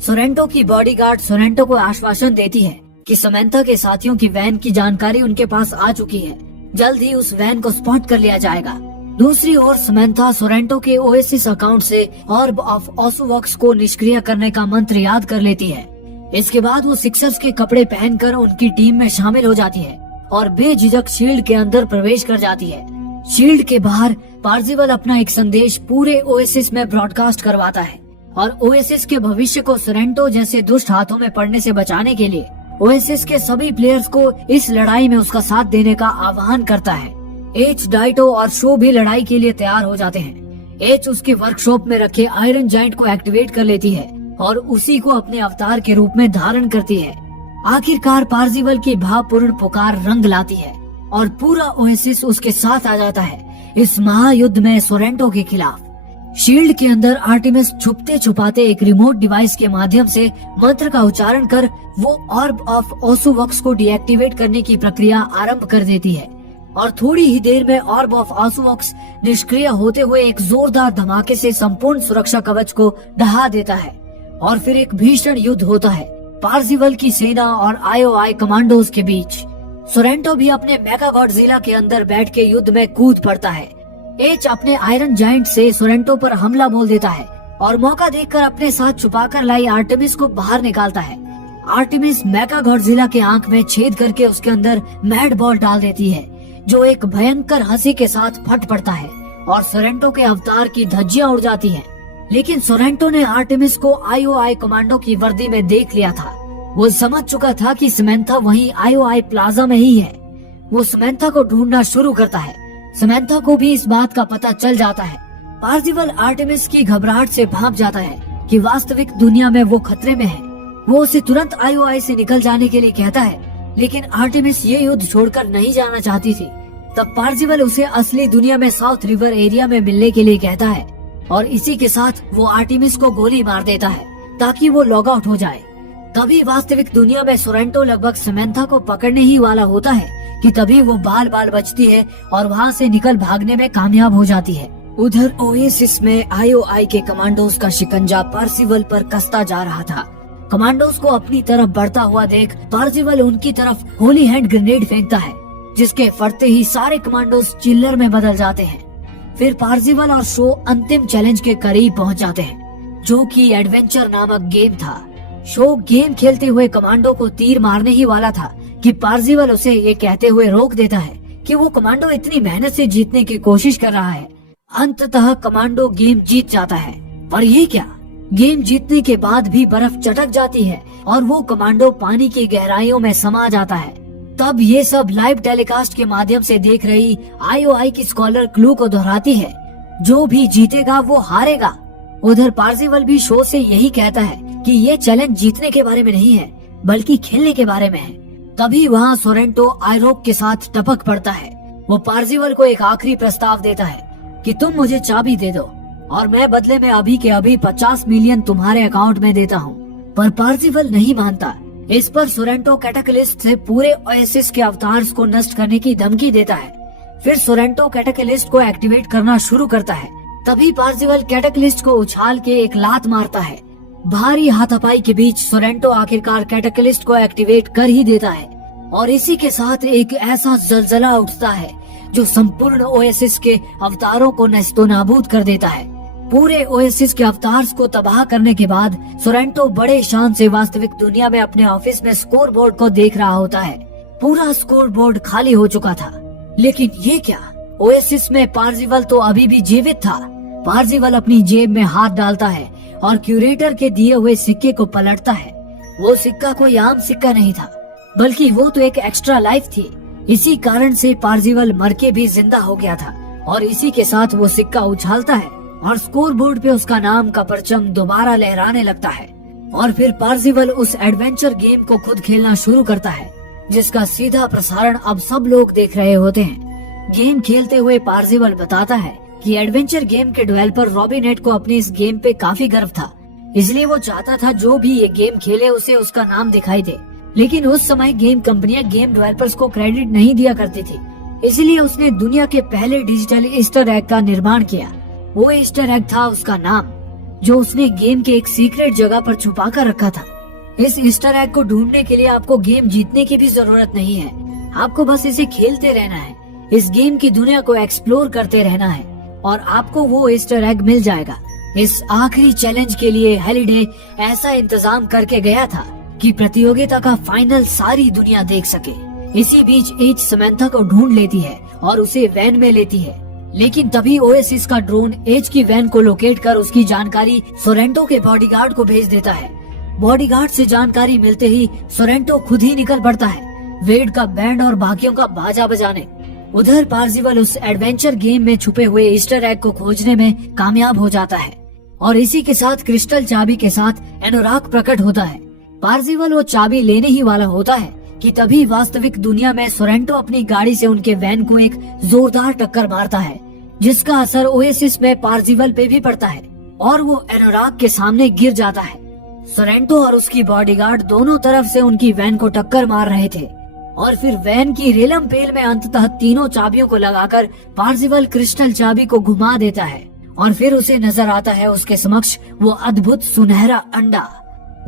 सोरेंटो की बॉडीगार्ड सोरेंटो को आश्वासन देती है कि समंथा के साथियों की वैन की जानकारी उनके पास आ चुकी है, जल्द ही उस वैन को स्पॉट कर लिया जाएगा। दूसरी ओर समंथा सोरेंटो के ओएसिस अकाउंट से ऑर्ब ऑफ ओसुवॉक्स को निष्क्रिय करने का मंत्र याद कर लेती है। इसके बाद वो सिक्सर्स के कपड़े पहनकर उनकी टीम में शामिल हो जाती है और बेझिझक शील्ड के अंदर प्रवेश कर जाती है। शील्ड के बाहर पार्जिवल अपना एक संदेश पूरे ओएसिस में ब्रॉडकास्ट करवाता है और ओएसिस के भविष्य को सोरेंटो जैसे दुष्ट हाथों में पड़ने से बचाने के लिए ओएसिस के सभी प्लेयर्स को इस लड़ाई में उसका साथ देने का आह्वान करता है। एच, डाइटो और शो भी लड़ाई के लिए तैयार हो जाते हैं। एच उसके वर्कशॉप में रखे आयरन जायंट को एक्टिवेट कर लेती है और उसी को अपने अवतार के रूप में धारण करती है। आखिरकार पार्जिवल की भावपूर्ण पुकार रंग लाती है और पूरा ओएसिस उसके साथ आ जाता है इस महायुद्ध में सोरेंटो के खिलाफ। शील्ड के अंदर आर्टेमिस छुपते छुपाते एक रिमोट डिवाइस के माध्यम से मंत्र का उच्चारण कर वो ऑर्ब ऑफ ओसुवॉक्स को डीएक्टिवेट करने की प्रक्रिया आरंभ कर देती है और थोड़ी ही देर में ऑर्ब ऑफ ओसुवॉक्स निष्क्रिय होते हुए एक जोरदार धमाके से संपूर्ण सुरक्षा कवच को ढहा देता है और फिर एक भीषण युद्ध होता है पार्जिवल की सेना और आईओआई कमांडोज के बीच। सोरेंटो भी अपने मेगा गॉडजिला के अंदर बैठ के युद्ध में कूद पड़ता है। एच अपने आयरन जायंट से सोरेंटो पर हमला बोल देता है और मौका देखकर अपने साथ छुपाकर लाई आर्टेमिस को बाहर निकालता है। आर्टेमिस मेगा गॉडजिला के आंख में छेद करके उसके अंदर मैड बॉल डाल देती है जो एक भयंकर हंसी के साथ फट पड़ता है और सोरेंटो के अवतार की धज्जियां उड़ जाती हैं। लेकिन सोरेंटो ने आर्टेमिस को आईओआई कमांडो की वर्दी में देख लिया था। वो समझ चुका था कि समंथा वहीं आईओआई प्लाजा में ही है। वो समंथा को ढूंढना शुरू करता है। समंथा को भी इस बात का पता चल जाता है। पार्जिवल आर्टेमिस की घबराहट से भाग जाता है कि वास्तविक दुनिया में वो खतरे में है। वो उसे तुरंत आईओआई से निकल जाने के लिए कहता है, लेकिन आर्टेमिस ये युद्ध छोड़कर नहीं जाना चाहती थी। तब पार्जिवल उसे असली दुनिया में साउथ रिवर एरिया में मिलने के लिए कहता है और इसी के साथ वो आर्टेमिस को गोली मार देता है ताकि वो लॉग आउट हो जाए। तभी वास्तविक दुनिया में सोरेंटो लगभग समंथा को पकड़ने ही वाला होता है कि तभी वो बाल बाल बचती है और वहाँ से निकल भागने में कामयाब हो जाती है। उधर ओएसिस में आईओआई के कमांडोज का शिकंजा पार्जिवल पर कसता जा रहा था। कमांडोज को अपनी तरफ बढ़ता हुआ देख पार्जिवल उनकी तरफ होली हैंड ग्रेनेड फेंकता है जिसके फटते ही सारे कमांडोज चिल्लर में बदल जाते हैं। फिर पार्जिवल और शो अंतिम चैलेंज के करीब पहुंच जाते हैं जो कि एडवेंचर नामक गेम था। शो गेम खेलते हुए कमांडो को तीर मारने ही वाला था कि पार्जिवल उसे ये कहते हुए रोक देता है कि वो कमांडो इतनी मेहनत से जीतने की कोशिश कर रहा है। अंततः कमांडो गेम जीत जाता है। पर ये क्या, गेम जीतने के बाद भी बर्फ चटक जाती है और वो कमांडो पानी की गहराइयों में समा जाता है। तब ये सब लाइव टेलीकास्ट के माध्यम से देख रही आईओआई की स्कॉलर क्लू को दोहराती है, जो भी जीतेगा वो हारेगा। उधर पार्जिवल भी शो से यही कहता है कि ये चैलेंज जीतने के बारे में नहीं है बल्कि खेलने के बारे में है। तभी वहाँ सोरेंटो आयरोक के साथ टपक पड़ता है। वो पार्जिवल को एक आखिरी प्रस्ताव देता है कि तुम मुझे चाबी दे दो और मैं बदले में अभी के अभी 50 मिलियन तुम्हारे अकाउंट में देता हूँ। पर पार्जिवल नहीं मानता। इस पर सोरेंटो कैटाकलिस्ट से पूरे ओएसिस के अवतार्स को नष्ट करने की धमकी देता है। फिर सोरेंटो कैटाकलिस्ट को एक्टिवेट करना शुरू करता है। तभी पार्जिवल कैटाकलिस्ट को उछाल के एक लात मारता है। भारी हाथापाई के बीच सोरेंटो आखिरकार कैटाकलिस्ट को एक्टिवेट कर ही देता है और इसी के साथ एक ऐसा जलजला उठता है जो संपूर्ण ओएसिस के अवतारों को नस्तोनाबूद कर देता है। पूरे ओएसिस के अवतार्स को तबाह करने के बाद सोरेंटो बड़े शान से वास्तविक दुनिया में अपने ऑफिस में स्कोर बोर्ड को देख रहा होता है। पूरा स्कोर बोर्ड खाली हो चुका था। लेकिन ये क्या, ओएसिस में पार्जिवल तो अभी भी जीवित था। पार्जिवल अपनी जेब में हाथ डालता है और क्यूरेटर के दिए हुए सिक्के को पलटता है। वो सिक्का कोई आम सिक्का नहीं था बल्कि वो तो एक एक्स्ट्रा लाइफ थी। इसी कारण से पार्जिवल मर के भी जिंदा हो गया था और इसी के साथ वो सिक्का उछालता है और स्कोर बोर्ड पे उसका नाम का परचम दोबारा लहराने लगता है। और फिर पार्जिवल उस एडवेंचर गेम को खुद खेलना शुरू करता है जिसका सीधा प्रसारण अब सब लोग देख रहे होते हैं। गेम खेलते हुए पार्जिवल बताता है कि एडवेंचर गेम के डेवलपर रॉबिनेट को अपनी इस गेम पे काफी गर्व था, इसलिए वो चाहता था जो भी ये गेम खेले उसे उसका नाम दिखाई दे। लेकिन उस समय गेम कंपनियां गेम डेवलपर्स को क्रेडिट नहीं दिया करती थी, इसलिए उसने दुनिया के पहले डिजिटल ईस्टर एग का निर्माण किया। वो ईस्टर एग था उसका नाम, जो उसने गेम के एक सीक्रेट जगह पर छुपा कर रखा था। इस ईस्टर एग को ढूंढने के लिए आपको गेम जीतने की भी जरूरत नहीं है, आपको बस इसे खेलते रहना है, इस गेम की दुनिया को एक्सप्लोर करते रहना है और आपको वो ईस्टर एग मिल जाएगा। इस आखिरी चैलेंज के लिए हैलिडे ऐसा इंतजाम करके गया था कि प्रतियोगिता का फाइनल सारी दुनिया देख सके। इसी बीच एज समंथा को ढूंढ लेती है और उसे वैन में लेती है, लेकिन तभी ओएसिस का ड्रोन एज की वैन को लोकेट कर उसकी जानकारी सोरेंटो के बॉडीगार्ड को भेज देता है। बॉडीगार्ड से जानकारी मिलते ही सोरेंटो खुद ही निकल पड़ता है वेड का बैंड और बाकियों का बाजा बजाने। उधर पार्जिवल उस एडवेंचर गेम में छुपे हुए ईस्टर एग को खोजने में कामयाब हो जाता है और इसी के साथ क्रिस्टल चाबी के साथ एनोराक प्रकट होता है। पार्जिवल वो चाबी लेने ही वाला होता है कि तभी वास्तविक दुनिया में सोरेंटो अपनी गाड़ी से उनके वैन को एक जोरदार टक्कर मारता है, जिसका असर ओएसिस में पार्जिवल पे भी पड़ता है और वो एनोराक के सामने गिर जाता है। सोरेंटो और उसकी बॉडीगार्ड दोनों तरफ से उनकी वैन को टक्कर मार रहे थे और फिर वैन की रेलम पेल में अंततः तीनों चाबियों को लगाकर पार्जिवल क्रिस्टल चाबी को घुमा देता है और फिर उसे नजर आता है उसके समक्ष वो अद्भुत सुनहरा अंडा।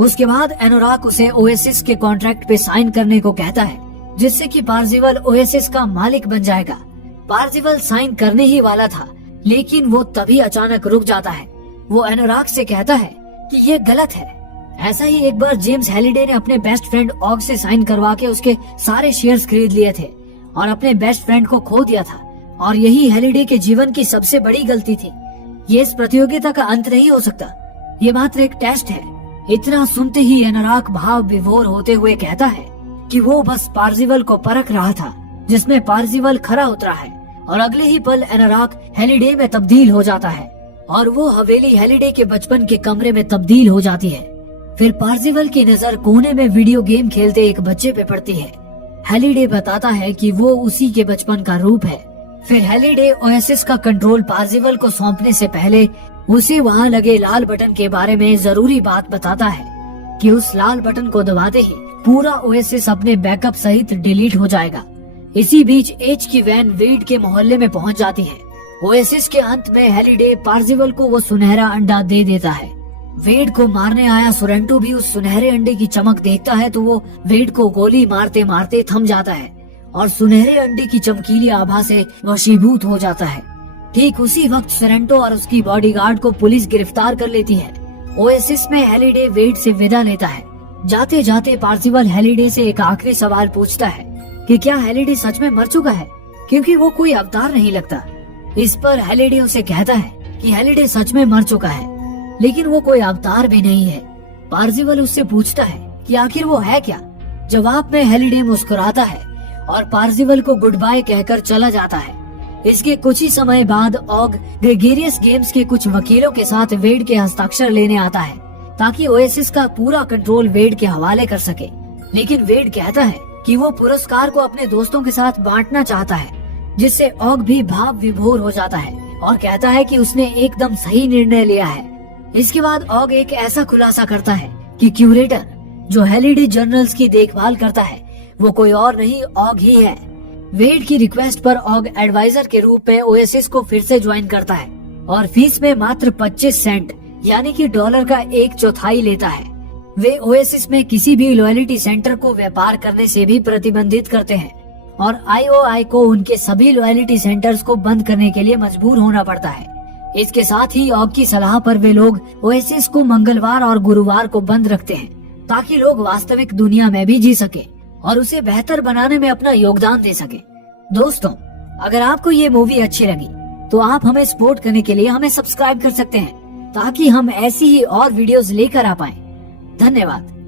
उसके बाद एनोराक उसे ओएसिस के कॉन्ट्रैक्ट पे साइन करने को कहता है, जिससे कि पार्जिवल ओएसिस का मालिक बन जाएगा। पार्जिवल साइन करने ही वाला था, लेकिन वो तभी अचानक रुक जाता है। वो एनोराक से कहता है कि ये गलत है। ऐसा ही एक बार जेम्स हैलिडे ने अपने बेस्ट फ्रेंड ऑग से साइन करवा के उसके सारे शेयर्स खरीद लिए थे और अपने बेस्ट फ्रेंड को खो दिया था, और यही हैलिडे के जीवन की सबसे बड़ी गलती थी। ये इस प्रतियोगिता का अंत नहीं हो सकता, ये मात्र एक टेस्ट है। इतना सुनते ही एनोराक भाव विभोर होते हुए कहता है कि वो बस पार्जिवल को परख रहा था, जिसमें पार्जिवल खरा उतरा है। और अगले ही पल एनोराक हैलिडे में तब्दील हो जाता है और वो हवेली हैलिडे के बचपन के कमरे में तब्दील हो जाती है। फिर पार्जिवल की नजर कोने में वीडियो गेम खेलते एक बच्चे पे पड़ती है। हैलिडे बताता है कि वो उसी के बचपन का रूप है। फिर हैलिडे ओएसिस का कंट्रोल पार्जिवल को सौंपने से पहले उसे वहाँ लगे लाल बटन के बारे में जरूरी बात बताता है कि उस लाल बटन को दबाते ही पूरा ओएसिस अपने बैकअप सहित डिलीट हो जाएगा। इसी बीच एच की वैन वेड के मोहल्ले में पहुंच जाती है। ओएसिस के अंत में हैलिडे पार्जिवल को वो सुनहरा अंडा दे देता है। वेड को मारने आया सोरेंटो भी उस सुनहरे अंडे की चमक देखता है तो वो वेड को गोली मारते मारते थम जाता है और सुनहरे अंडे की चमकीली आभा से वशीभूत हो जाता है। ठीक उसी वक्त सोरेंटो और उसकी बॉडीगार्ड को पुलिस गिरफ्तार कर लेती है। ओएसिस में हैलिडे वेड से विदा लेता है। जाते जाते पार्जिवल हैलिडे से एक आखिरी सवाल पूछता है कि क्या हैलिडे सच में मर चुका है, क्योंकि वो कोई अवतार नहीं लगता। इस पर हैलिडे उसे कहता है कि हैलिडे सच में मर चुका है, लेकिन वो कोई अवतार भी नहीं है। पार्जिवल उससे पूछता है कि आखिर वो है क्या। जवाब में हैलिडे मुस्कुराता है और पार्जिवल को गुड बाय कहकर चला जाता है। इसके कुछ ही समय बाद ऑग ग्रेगेरियस गेम्स के कुछ वकीलों के साथ वेड के हस्ताक्षर लेने आता है ताकि ओएसिस का पूरा कंट्रोल वेड के हवाले कर सके। लेकिन वेड कहता है कि वो पुरस्कार को अपने दोस्तों के साथ बांटना चाहता है, जिससे ऑग भी भाव विभोर हो जाता है और कहता है कि उसने एकदम सही निर्णय लिया है। इसके बाद ऑग एक ऐसा खुलासा करता है कि क्यूरेटर जो हैलिडे जर्नल्स की देखभाल करता है वो कोई और नहीं ऑग ही है। वेड की रिक्वेस्ट पर ऑग एडवाइजर के रूप में ओएसिस को फिर से ज्वाइन करता है और फीस में मात्र 25 सेंट यानी कि डॉलर का 1/4 लेता है। वे ओएसिस में किसी भी लॉयल्टी सेंटर को व्यापार करने से भी प्रतिबंधित करते हैं और आईओआई को उनके सभी लॉयल्टी सेंटर्स को बंद करने के लिए मजबूर होना पड़ता है। इसके साथ ही ऑग की सलाह पर वे लोग ओएसिस को मंगलवार और गुरुवार को बंद रखते हैं ताकि लोग वास्तविक दुनिया में भी जी सके और उसे बेहतर बनाने में अपना योगदान दे सके। दोस्तों, अगर आपको ये मूवी अच्छी लगी तो आप हमें सपोर्ट करने के लिए हमें सब्सक्राइब कर सकते हैं ताकि हम ऐसी ही और वीडियोस लेकर आ पाएं। धन्यवाद।